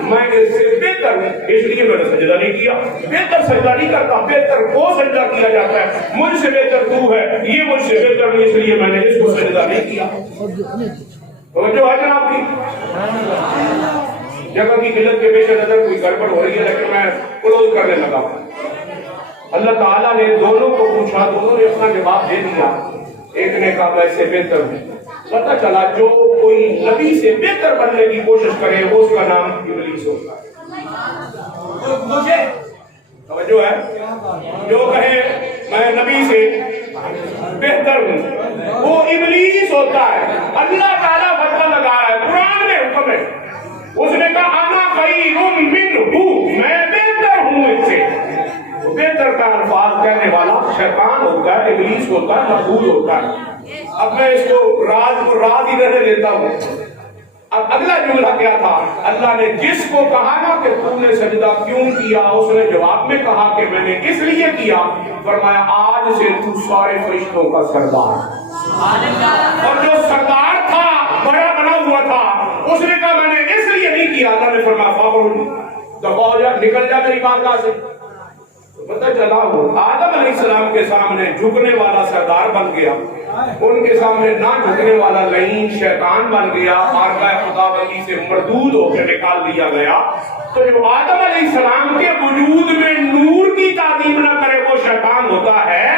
میں اس سے بہتر ہوں, اس لیے میں نے سجدہ نہیں کیا. بہتر سجدہ نہیں کرتا, بہتر کو سجدہ کیا جاتا ہے. مجھ سے بہتر تو ہے, یہ مجھ سے بہتر نہیں, اس لیے میں نے اس کو سجدہ نہیں کیا. توجہ ہے جناب کی. جگہ کی قلت کے پیش نظر کوئی گڑبڑ ہو رہی ہے, لیکن میں کلوز کرنے لگا. اللہ تعالیٰ نے دونوں کو پوچھا, دونوں نے اپنا جواب دے دیا. ایک نے کہا میں اس سے بہتر ہوں. پتہ چلا جو کوئی نبی سے بہتر بننے کی کوشش کرے اس کا نام ابلیس ہوتا ہے. مجھے توجہ ہے, جو کہے میں نبی سے بہتر ہوں وہ ابلیس ہوتا ہے. اللہ تعالیٰ فتویٰ لگا ہے, قرآن میں حکم ہے. اس نے کہا انا خیر منہ, میں بہتر ہوں اس سے. بہتر کا الفاظ کہنے والا شیطان ہوتا ہے, ابلیس ہوتا ہے, مقبول ہوتا ہے. اب میں اس کو راز ہی رہنے دیتا ہوں. اب اگلا جملہ کیا تھا؟ اللہ نے جس کو کہا نا کہ تم نے سجدہ کیوں کیا, اس نے جواب میں کہا کہ میں نے اس لیے کیا. فرمایا آج سے تو سارے فرشتوں کا سردار. اور جو سردار تھا بڑا بنا ہوا تھا اس نے کہا میں نے اس لیے نہیں کیا. اللہ نے فرمایا فخرج, دفع ہو جا, نکل جا میری بارگاہ سے. پتہ چلا آدم علیہ السلام کے سامنے جھکنے والا سردار بن گیا, ان کے سامنے نہ جھکنے والا لعین شیطان بن گیا, بارگاہ خداوندی سے مردود ہو کے نکال دیا گیا. تو جو آدم علیہ السلام کے وجود میں نور کی تعظیم نہ کرے وہ شیطان ہوتا ہے,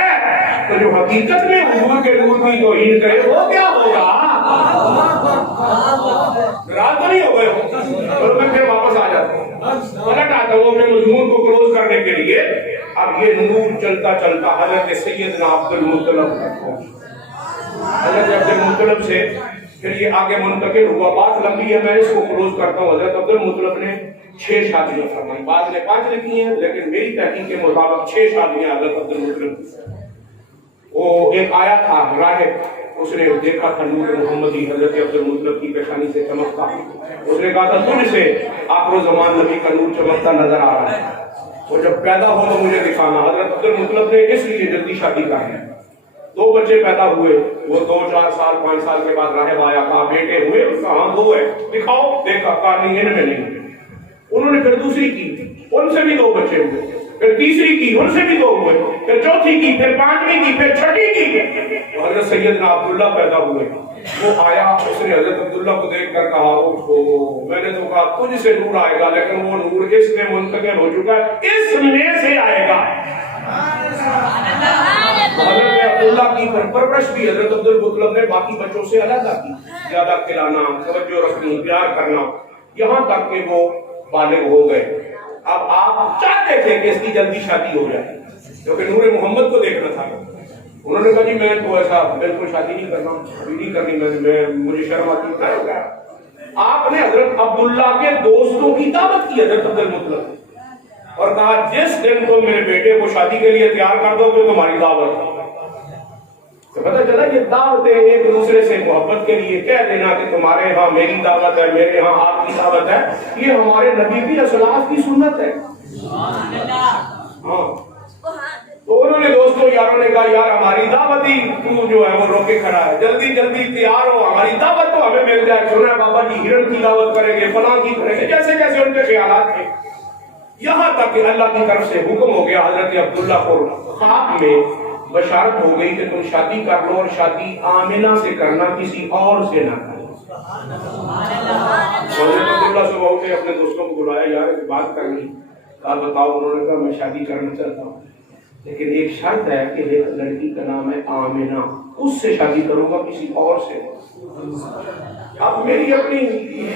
تو جو حقیقت میں حضور کے نور کی توہین کرے وہ کیا ہوگا؟ راز تو نہیں ہو گئے. اور میں پھر واپس آ جاتا ہوں, پلٹ آتا ہوں اپنے مضمون کو کلوز کرنے کے لیے. اب یہ نور چلتا چلتا حضرت سیدنا عبد المطلب تک پہنچا. حضرت عبد المطلب سے پھر یہ آگے منتقل ہوا. بات لمبی ہے, میں اس کو کلوز کرتا ہوں. حضرت عبد المطلب نے 6 شادیاں فرمائی, بعد نے 5 لکھی ہیں, لیکن میری تحقیق کے مطابق 6 شادیاں حضرت عبد المطلب. وہ ایک آیا تھا راہب, اس نے دیکھا تھا نور محمدی حضرت عبد المطلب کی پیشانی سے چمکتا. اس نے کہا تھا تجھ سے آخر زمان نبی کا نور چمکتا نظر آ رہا ہے. وہ جب پیدا ہو تو مجھے دکھانا. حضرت عبد المطلب نے اس لیے جلدی شادی کر لی. 2 بچے پیدا ہوئے. وہ 2 4 سال 5 سال کے بعد راہب آیا, کہا بیٹے ہوئے؟ کہاں 2 ہے, دکھاؤ. دیکھا, کہا نہیں ان میں نہیں. انہوں نے پھر دوسری کی, ان سے بھی 2 بچے ہوئے. پھر تیسری کی, ان سے بھی 2 ہوئے. پھر چوتھی کی, پھر 5ویں کی, پھر 6ٹھی کی. تو حضرت سیدنا عبداللہ پیدا ہوئے. وہ آیا, اس نے حضرت عبداللہ کو دیکھ کر کہا اوہ, میں نے تو کہا تجھ سے نور آئے گا, لیکن وہ نور اس میں منتقل ہو چکا ہے, اس میں سے آئے گا. حضرت عبداللہ کی پرورش بھی حضرت عبد المطلب نے باقی بچوں سے علیحدہ کی. زیادہ کھلانا, توجہ رکھنی, پیار کرنا, یہاں تک کہ وہ بالغ ہو گئے. اب آپ چاہتے تھے کہ اس کی جلدی شادی ہو جائے, کیونکہ نور محمد کو دیکھنا تھا. انہوں نے کہا جی میں تو ایسا بالکل شادی نہیں کرنا, ابھی نہیں کرنی, میں مجھے شرم آتی ہے. آپ نے حضرت عبداللہ کے دوستوں کی دعوت کی, حضرت عبد المطلب, اور کہا جس دن تم میرے بیٹے کو شادی کے لیے تیار کر دو گے تمہاری دعوت. تو پتہ چلا یہ دعوتیں ایک دوسرے سے محبت کے لیے. کہہ دینا کہ تمہارے ہاں میری دعوت ہے, میرے ہاں آپ کی دعوت ہے, یہ ہمارے نبی کی اسلاف کی سنت ہے. ہاں, تو انہوں نے دوستوں یاروں نے کہا یار ہماری دعوت ہی تو جو ہے وہ روکے کھڑا ہے, جلدی جلدی تیار ہو, ہماری دعوت تو ہمیں مل جائے. سنا بابا جی ہرن کی دعوت کریں گے, فلاں کی کریں گے, جیسے جیسے ان کے خیالات تھے. یہاں تک کہ اللہ کی طرف سے حکم ہو گیا, حضرت عبداللہ کو خواب میں بشارت ہو گئی کہ تم شادی کر لو, اور شادی آمنہ سے کرنا, کسی اور سے نہ کرنا. حضرت عبداللہ صبح اٹھے, اپنے دوستوں کو بلایا, یار بات کرنی. کہا بتاؤ. انہوں نے کہا میں شادی کرنا چاہتا ہوں, لیکن ایک شرط ہے کہ ایک لڑکی کا نام ہے آمنہ, اس سے شادی کروں گا, کسی اور سے. اب میری اپنی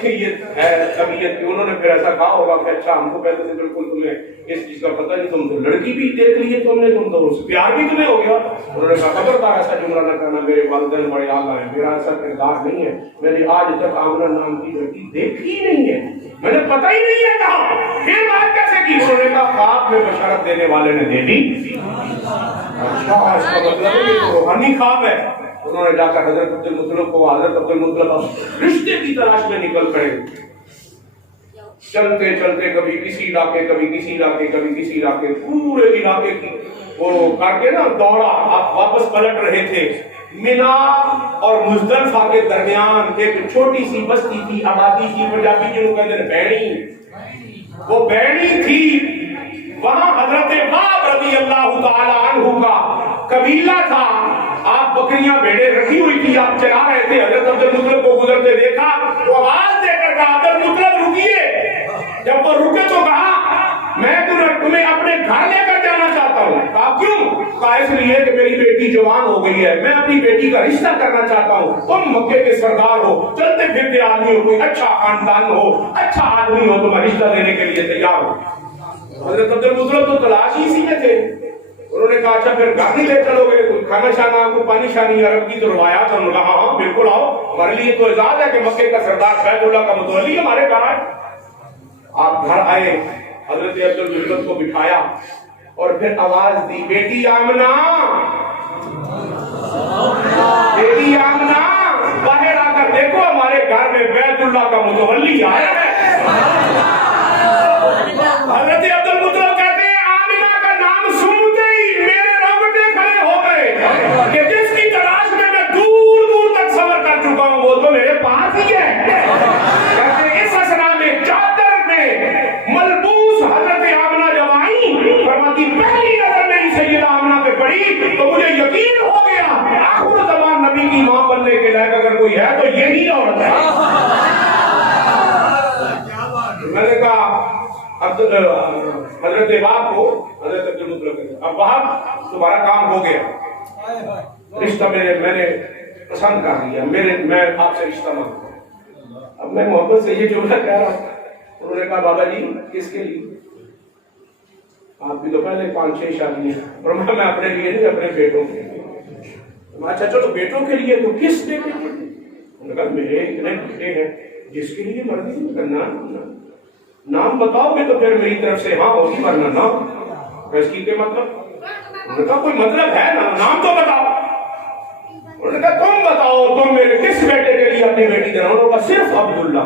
یہ ہے طبیعت کہ انہوں نے پھر ایسا کہا ہوگا کہ اچھا ہم کو پہلے سے بالکل تمہیں اس چیز کا پتہ نہیں, تم تو لڑکی بھی دیکھ لیے تم نے, تم تو اس سے پیار بھی تمہیں ہو گیا. انہوں نے کہا خبردار ایسا جملہ نہ کرنا, میرے والدین بڑے اعلیٰ ہیں, میرا ایسا کردار نہیں ہے, میں نے آج تک آمنہ نام کی لڑکی دیکھی نہیں ہے, میں نے پتہ ہی نہیں ہے کہاں. پھر بات کیسے کی؟ انہوں نے کہا خواب میں بشارت دینے والے نے دے دی. اچھا, اس کا مطلب ہے کہ روحانی خواب ہے. انہوں نے جا کر حضرت عبد المطلب کو, حضرت عبد المطلب رشتے کی تلاش میں نکل پڑے. چلتے چلتے کبھی کسی علاقے, کبھی کسی علاقے, کبھی کسی علاقے, پورے علاقے کی وہ کر کے نا دورہ, آپ واپس پلٹ رہے تھے. منا اور مزدلفہ کے درمیان ایک چھوٹی سی بستی تھی, آبادی تھی, پنجابی جنہوں کہتے ہیں بینی. وہ بینی تھی, وہاں حضرت واب رضی اللہ تعالی عنہ کا قبیلہ تھا. آپ بکریاں بھیڑیں رکھی ہوئی تھی, آپ چلا رہے تھے. حضرت عبد المطلب کو گزرتے دیکھا تو آواز دے کر کہا عبد المطلب رکیے. جب وہ رکے تو کہا میں تمہیں اپنے گھر لے کر جانا چاہتا ہوں. کہا کیوں؟ کہا اس لیے کہ میری بیٹی جوان ہو گئی ہے, میں اپنی بیٹی کا رشتہ کرنا چاہتا ہوں. تم مکے کے سردار ہو, چلتے پھرتے آدمی ہو, کوئی اچھا خاندان ہو, اچھا آدمی ہو, تمہیں رشتہ دینے کے لیے تیار ہو. حضرت عبد المطلب تو تلاش ہی اسی میں تھے. انہوں نے کہا اچھا پھر گھر نہیں لے چلو گے, کوئی کھانا شانا, کوئی پانی شانی, عرب کی تو روایات. انہوں نے کہا ہاں بالکل آؤ, ہمارے لیے تو اعزاز ہے کہ مکے کا سردار بیت اللہ کا متولی ہمارے گھر آئے. آپ گھر آئے, حضرت عبد المطلب کو بٹھایا اور پھر آواز دی, بیٹی آمنہ, بیٹی آمنہ باہر آ کر دیکھو, ہمارے گھر میں بیت اللہ کا متولی آیا ہے. حضرت عبد المطلب کہتے ہیں آمنہ کا نام سنتے ہی میرے رونگٹے کھڑے ہو گئے کہ جس کی تلاش میں میں دور دور تک سفر کر چکا ہوں وہ تو میرے پاس ہی ہے. کہتے ہیں اس اسنا میں چادر میں ملبوس حضرت آمنہ جب آئی, فرماتی پہلی نظر میری سیدہ آمنہ پہ پڑی تو مجھے یقین ہو گیا آخر زمان نبی کی ماں بننے کے لائق اگر کوئی ہے تو یہی عورت ہے. میں نے کہا حضرت واب کو, حضرت عبد المطلب کہتے ہیں اب واب تمہارا کام ہو گیا, رشتہ میں نے پسند کر لیا, میں آپ سے رشتہ مانگتا ہوں. اب میں محبت سے یہ جملہ کہہ رہا ہوں. انہوں نے کہا بابا جی کس کے لیے؟ آپ بھی تو پہلے 5-6 شادیاں. اور میں اپنے لیے نہیں, اپنے بیٹوں کے لیے. اچھا چلو بیٹوں کے لیے, تو کس بیٹے کے لیے؟ انہوں نے کہا میرے اتنے بیٹے ہیں, جس کے لیے مرضی کرنا, نام بتاؤ گے تو پھر میری طرف سے ہاں ہوگی, ورنہ نہ. اس کی کیا مطلب؟ انہوں نے کہا کوئی مطلب ہے نا, نام تو بتاؤ. انہوں نے کہا تم بتاؤ تم میرے کس بیٹے کے لیے اپنی بیٹی دینا. انہوں نے کہا صرف عبداللہ.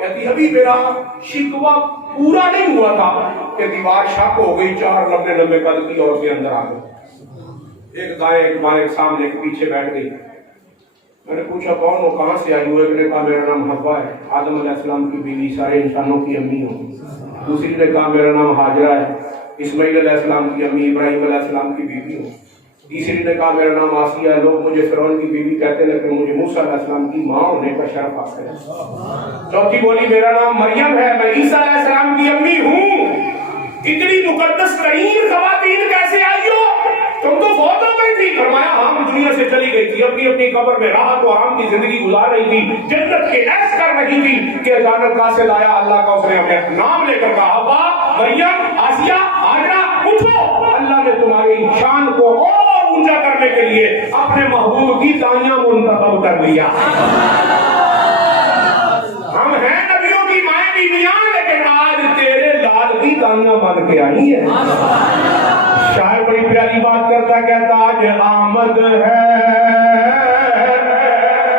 کہتی ابھی میرا شکوہ پورا نہیں ہوا تھا کہ دیوار شک ہو گئی، 4 لمبے لمبے قد کی عورتیں اندر آ گئی، ایک دائیں ایک بائیں ایک سامنے ایک پیچھے بیٹھ گئی۔ میں نے پوچھا کون ہو، کہاں سے آئی ہو؟ ایک نے کہا میرا نام حوا ہے، آدم علیہ السلام کی بیوی، سارے انسانوں کی امی ہوں۔ دوسری نے کہا میرا نام ہاجرہ ہے، اسماعیل علیہ السلام کی امی، ابراہیم علیہ السلام کی بیوی ہوں۔ تیسری نے کہا میرا نام آسیہ ہے، لوگ مجھے فرعون کی بیوی کہتے ہیں لیکن مجھے موسیٰ علیہ السلام کی ماں ہونے کا شرف حاصل ہے۔ چوتھی بولی میرا نام مریم ہے، میں عیسیٰ علیہ السلام کی امی ہوں۔ اتنی مقدس ترین خواتین کیسے آئی ہو؟ تم تو فوت ہو گئی تھی۔ فرمایا ہم دنیا سے چلی گئی تھی، اپنی اپنی قبر میں راحت و آرام کی زندگی گزار رہی تھی، جنت کے عیش کر رہی تھی کہ اچانک کہاں سے لایا اللہ کا، اس نے ہمیں نام لے کر کہا حوا، مریم، آسیہ، ہاجرہ اٹھو، اللہ نے تمہاری شان کو اور اونچا کرنے کے لیے اپنے محبوب کی دائیاں منتخب کر لیا۔ ہم ہیں نبیوں کی مائیں بیویاں، لیکن آج تیرے لال کی دائیاں بن کے آئی ہیں۔ شاعر بڑی پیاری بات کرتا ہے، کہتا آج آمد ہے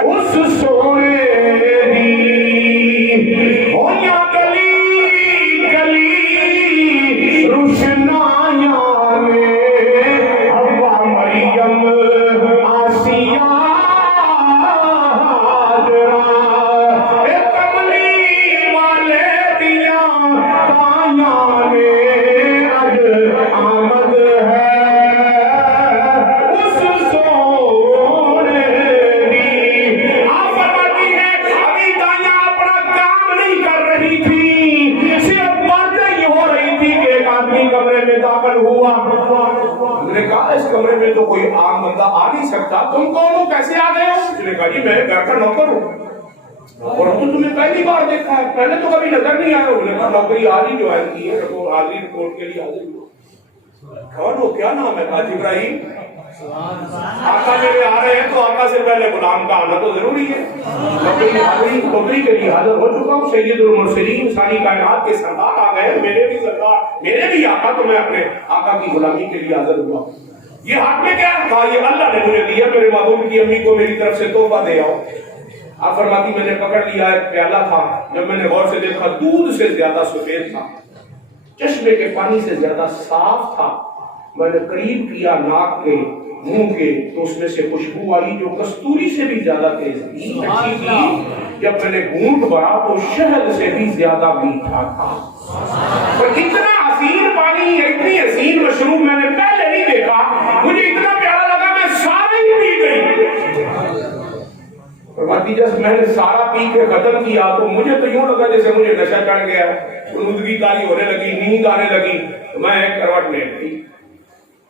اس سونے دی، ہو یا گلی گلی روشنایاں میں، حوا مریم آسیہ ہاجرہ، اے کملی والے دیاں دائیاں میں، آج آمد ہے اس سونے دی۔ آپ فرماتی ہیں ابھی دائیاں اپنا کام نہیں کر رہی تھی، صرف باتیں ہی ہو رہی تھی کہ ایک آدمی کمرے میں داخل ہوا۔ ہم نے کہا اس کمرے میں تو کوئی عام بندہ آ نہیں سکتا، تم کون ہو، کیسے آ گئے ہو؟ اس نے کہا جی میں گھر کا نوکر ہوں، اور ہم تو تمہیں پہلی بار دیکھا ہے، پہلے تو کبھی نظر نہیں آیا۔ انہوں نے کہا نوکری آج ہی جوائن کی ہے، حاضری رپورٹ کے لیے حاضر ہوا۔ کون ہو، کیا نام ہے؟ کہا جبرائیل۔ آقا میرے آ رہے ہیں تو آقا سے پہلے غلام کا آنا تو ضروری ہے۔ نوکری کے لیے حاضر ہو چکا ہوں، سید المرسلین ساری کائنات کے سردار آ گئے، میرے بھی سردار، میرے بھی آقا، تو میں اپنے آقا کی غلامی کے لیے حاضر ہوا۔ یہ ہاتھ میں کیا کہا؟ یہ اللہ نے مجھے دیا، میرے محبوب کی امی کو میری طرف سے تحفہ دے آؤ۔ آپ فرماتی میں نے پکڑ لیا، ایک پیالہ تھا، جب میں نے غور سے دیکھا دودھ سے زیادہ سفید تھا، چشمے کے پانی سے زیادہ صاف تھا۔ میں نے قریب کیا ناک کے منہ کے تو اس میں سے خوشبو آئی جو کستوری سے بھی زیادہ تیز تھی، اچھی تھی۔ جب میں نے گھونٹ بھرا تو شہد سے بھی زیادہ میٹھا تھا۔ اور اتنا حسین پانی، اتنی حسین مشروب میں نے پہلے نہیں دیکھا، مجھے اتنا پیارا لگا میں سارا ہی پی گئی۔ فرماتی جب میں نے سارا پی کے ختم کیا تو مجھے تو یوں لگا جیسے مجھے نشہ چڑھ گیا، نودگی تاری ہونے لگی، نیند آنے لگی، تو میں ایک کروٹ لیٹ گئی۔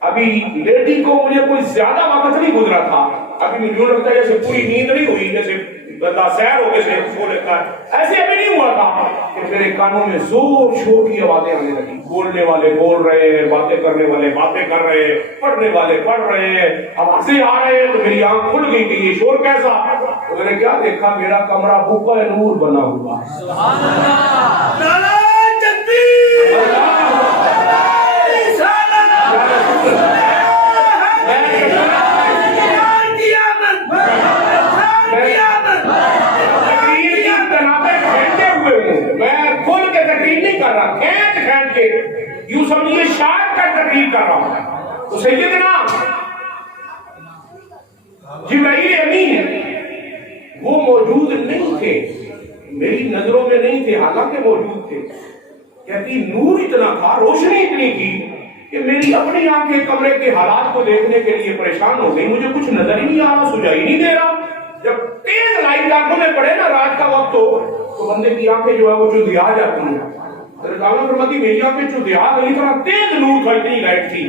ابھی لیٹی کو مجھے کوئی زیادہ وقت نہیں گزرا تھا، ابھی مجھے یوں لگتا ہے جیسے پوری نیند نہیں ہوئی، جیسے بندہ سیر ہو کے سو لیتا ہے، ایسے ابھی نہیں ہوا تھا کہ میرے کانوں میں زور شور کی آوازیں آنے لگی، بولنے والے بول رہے ہیں، باتیں کرنے والے باتیں کر رہے ہیں، پڑھنے والے پڑھ رہے ہیں، آوازیں آ رہے ہیں، تو میری آنکھ کھل گئی کہ یہ شور کیسا؟ تو میں نے کیا دیکھا، میرا کمرہ حقہ نور بنا ہوا۔ سبحان اللہ، یوں سمجھیے شاید کر تقریر کر رہا ہوں۔ تو سیدنا جبرائیل امین وہ موجود نہیں تھے، میری نظروں میں نہیں تھے، حالانکہ موجود تھے۔ کہتی نور اتنا تھا، روشنی اتنی تھی کہ میری اپنی آنکھیں کمرے کے حالات کو دیکھنے کے لیے پریشان ہو گئی، مجھے کچھ نظر ہی نہیں آ رہا، سجائی نہیں دے رہا۔ جب تیز لائٹ آنکھوں میں پڑے نا رات کا وقت ہو تو بندے کی آنکھیں جو ہے وہ چندیا جاتی ہیں۔ فرماتی میری آنکھیں چندیا گئی، اتنا تیز نور تھا، اتنی لائٹ تھی۔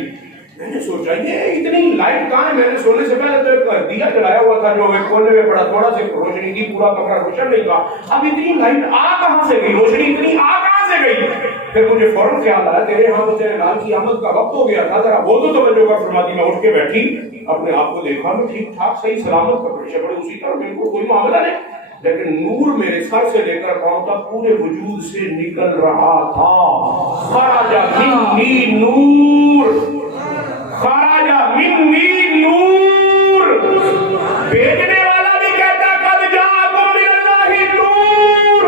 میں نے سوچا یہ اتنی لائٹ کہاں ہے؟ میں نے سونے سے پہلے تو ایک دیا جلایا ہوا تھا جو ایک کونے میں پڑا، تھوڑا سی روشنی تھی، پورا کمرہ روشن نہیں تھا۔ اب اتنی لائٹ آ کہاں سے گئی، روشنی اتنی آ کہاں سے گئی؟ پھر مجھے فوراً خیال آیا تیرے ہاں تو تیرے لال کی آمد کا وقت ہو گیا تھا، ذرا وہ تو توجہ کر۔ فرماتی میں اٹھ کے بیٹھی، اپنے آپ کو دیکھا، میں ٹھیک ٹھاک صحیح سلامت کپڑے شپڑے اسی طرح، بالکل کوئی معاملہ نہیں، لیکن نور میرے سر سے لے کر پاؤں تک پورے وجود سے نکل رہا تھا۔ خرج منی نور، خرج منی نور۔ بھیجنے والا بھی کہتا قد جاءکم من اللہ نور،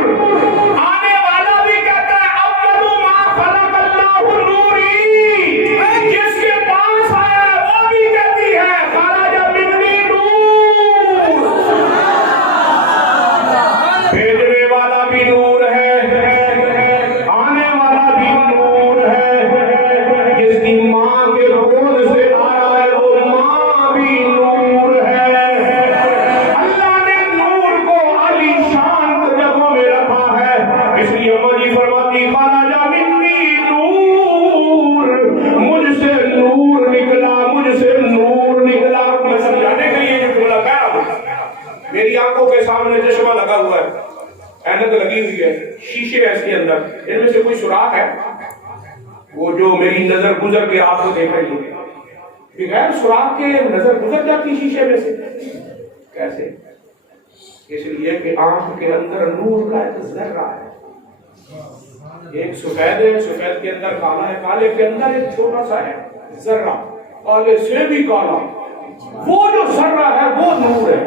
وہ جو میری نظر گزر کے آپ کو دیکھ رہی ہے بغیر سراغ کے نظر گزر جاتی شیشے میں سے کیسے؟ اس لیے کہ آنکھ کے اندر نور کا ایک ذرہ ہے، ایک سفید ہے، سفید کے اندر کالا ہے، کالے کے اندر ایک چھوٹا سا ہے ذرہ، کالے سے بھی کالا، وہ جو ذرہ ہے وہ نور ہے۔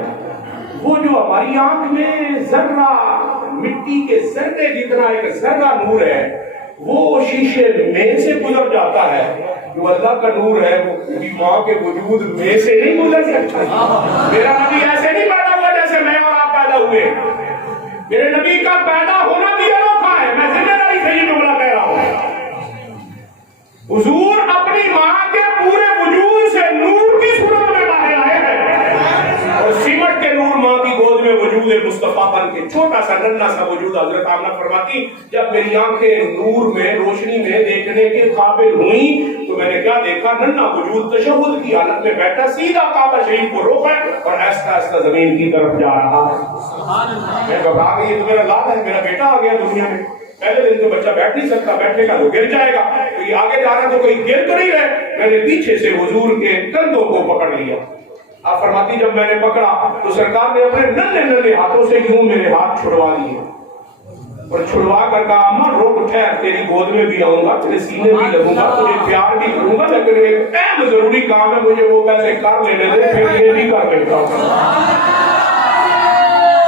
وہ جو ہماری آنکھ میں ذرہ مٹی کے ذرے جتنا ایک ذرہ نور ہے وہ شیشے میں سے گزر جاتا ہے، جو اللہ کا نور ہے وہ پوری ماں کے وجود میں سے نہیں گزر سکتا۔ میرا نبی ایسے نہیں پیدا ہوا جیسے میں اور آپ پیدا ہوئے، میرے نبی کا پیدا ہونا بھی انوکھا ہے، میں ذمہ داری سے یہ جملہ کہہ رہا ہوں۔ حضور اپنی ماں کے پورے وجود سے نور کی صورت میں باہر آئے ہیں، اور سمٹ کے نور ماں کی گود میں وجود مصطفیٰ بن کے چھوٹا سا ننھا سا وجود حضرت آمنہ فرماتی جب میری آنکھیں نور میں روشنی میں دیکھنے کے قابل ہوئیں تو میں نے کیا دیکھا؟ ننھا وجود تشہد کی حالت میں بیٹھا سیدھا کعبہ شریف کو روکا اور آہستہ آہستہ زمین کی طرف جا رہا ہے۔ میں گھبرا گئی، یہ تو میرا لال ہے، میرا بیٹا آ گیا دنیا میں۔ پہلے دن تو بچہ بیٹھ نہیں سکتا، بیٹھے گا تو گر جائے گا، تو یہ آگے جا رہا تو کوئی گر تو نہیں رہے۔ میں نے پیچھے سے حضور کے کندھوں کو پکڑ لیا۔ آپ فرماتی جب میں نے پکڑا تو سرکار نے اپنے ننھے ننھے ہاتھوں سے یوں میرے ہاتھ چھڑوا دیے اور چھڑوا کر کہا اماں رک ٹھہر، تیری گود میں بھی آؤں گا، تیرے سینے بھی لگوں گا، تجھے پیار بھی کروں گا، لیکن ایک اہم ضروری کام ہے مجھے وہ پہلے کر لینے دے پھر یہ بھی کر لیتا ہوں۔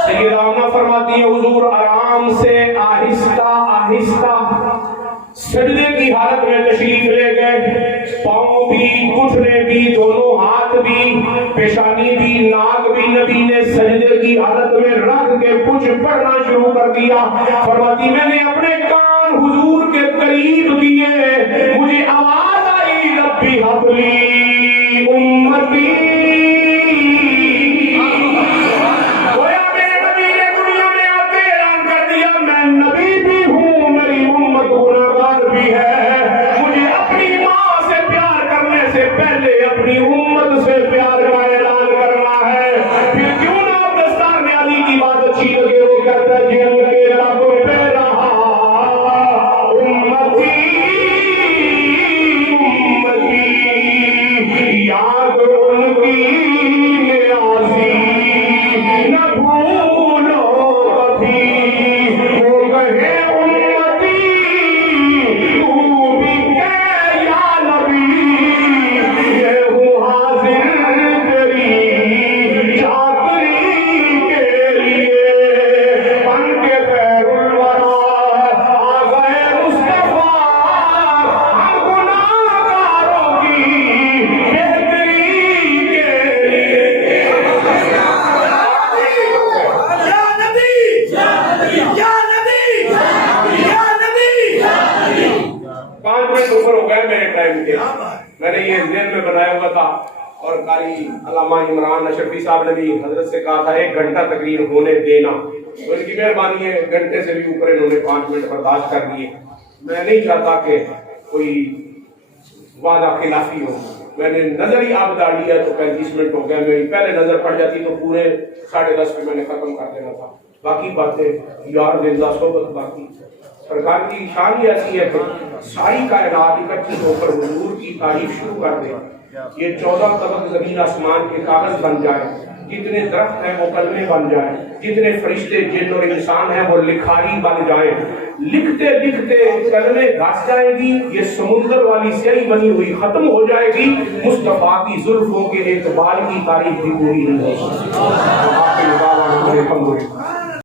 سیدہ آمنہ فرماتی ہے حضور آرام سے آہستہ آہستہ سجدے کی حالت میں تشریف لے گئے، پاؤں بھی گھٹنے بھی دونوں ہاتھ بھی پیشانی بھی ناک بھی نبی نے سجدے کی حالت میں رکھ کے کچھ پڑھنا شروع کر دیا۔ فرماتی میں نے اپنے کان حضور کے قریب کیے، مجھے آواز آئی ربی ہب لی امتی، گویا میرے نبی نے دنیا میں آتے اعلان کر دیا میں نبی بھی ہوں، میری امت گنہگار بھی ہے، مجھے اپنی ماں سے پیار کرنے سے پہلے اپنی امت سے پیار کا اعلان کرنا ہے۔ پھر کیوں نہ اب دستار میں علی کی بات اچھی لگے، وہ کہتا ہے جن کے لب پہ رہا امتی امتی، یاد ان کی نیازی نہ بھولو کبھی، وہ کہے امتی تو بھی کہ یا نبی، یہ ہوں حاضر تیری چاکری کے لیے، بن کے خیر الورا آ گئے مصطفیٰ، ہم گناہگاروں کی بہتری کے لیے۔ یا نبی یا نبی یا نبی۔ 5 منٹ اوپر ہو گئے میرے ٹائم کے، میں نے یہ ذہن میں بنایا ہوا تھا، اور قاری علامہ عمران اشرفی صاحب نے بھی حضرت سے کہا تھا 1 گھنٹہ تقریر ہونے دینا، تو ان کی مہربانی ہے، گھنٹے سے بھی اوپر انہوں نے 5 منٹ برداشت کر لیے۔ میں نہیں چاہتا کہ کوئی وعدہ خلافی ہو، میں نے نظر ہی آپ ڈال لیا تو 35 منٹ ہو گئے، میری پہلے نظر پڑ جاتی تو پورے 10:30 پہ میں نے ختم کر دینا تھا۔ باقی باتیں یار زندہ صحبت باقی، سرکار کی شان ہی ایسی ہے کہ ساری کائنات اکٹھی ہو کر حضور کی تعریف شروع کر دے، یہ 14 طبق زمین آسمان کے کاغذ بن جائے، جتنے درخت ہیں وہ کلمے بن جائیں، جتنے فرشتے جن اور انسان ہیں وہ لکھاری بن جائیں، لکھتے لکھتے کلمے گھس جائیں گی، یہ سمندر والی سیاہی بنی ہوئی ختم ہو جائے گی، مصطفیٰ کی زلفوں کے اقبال کی تعریف بھی پوری نہیں ہو سکتی۔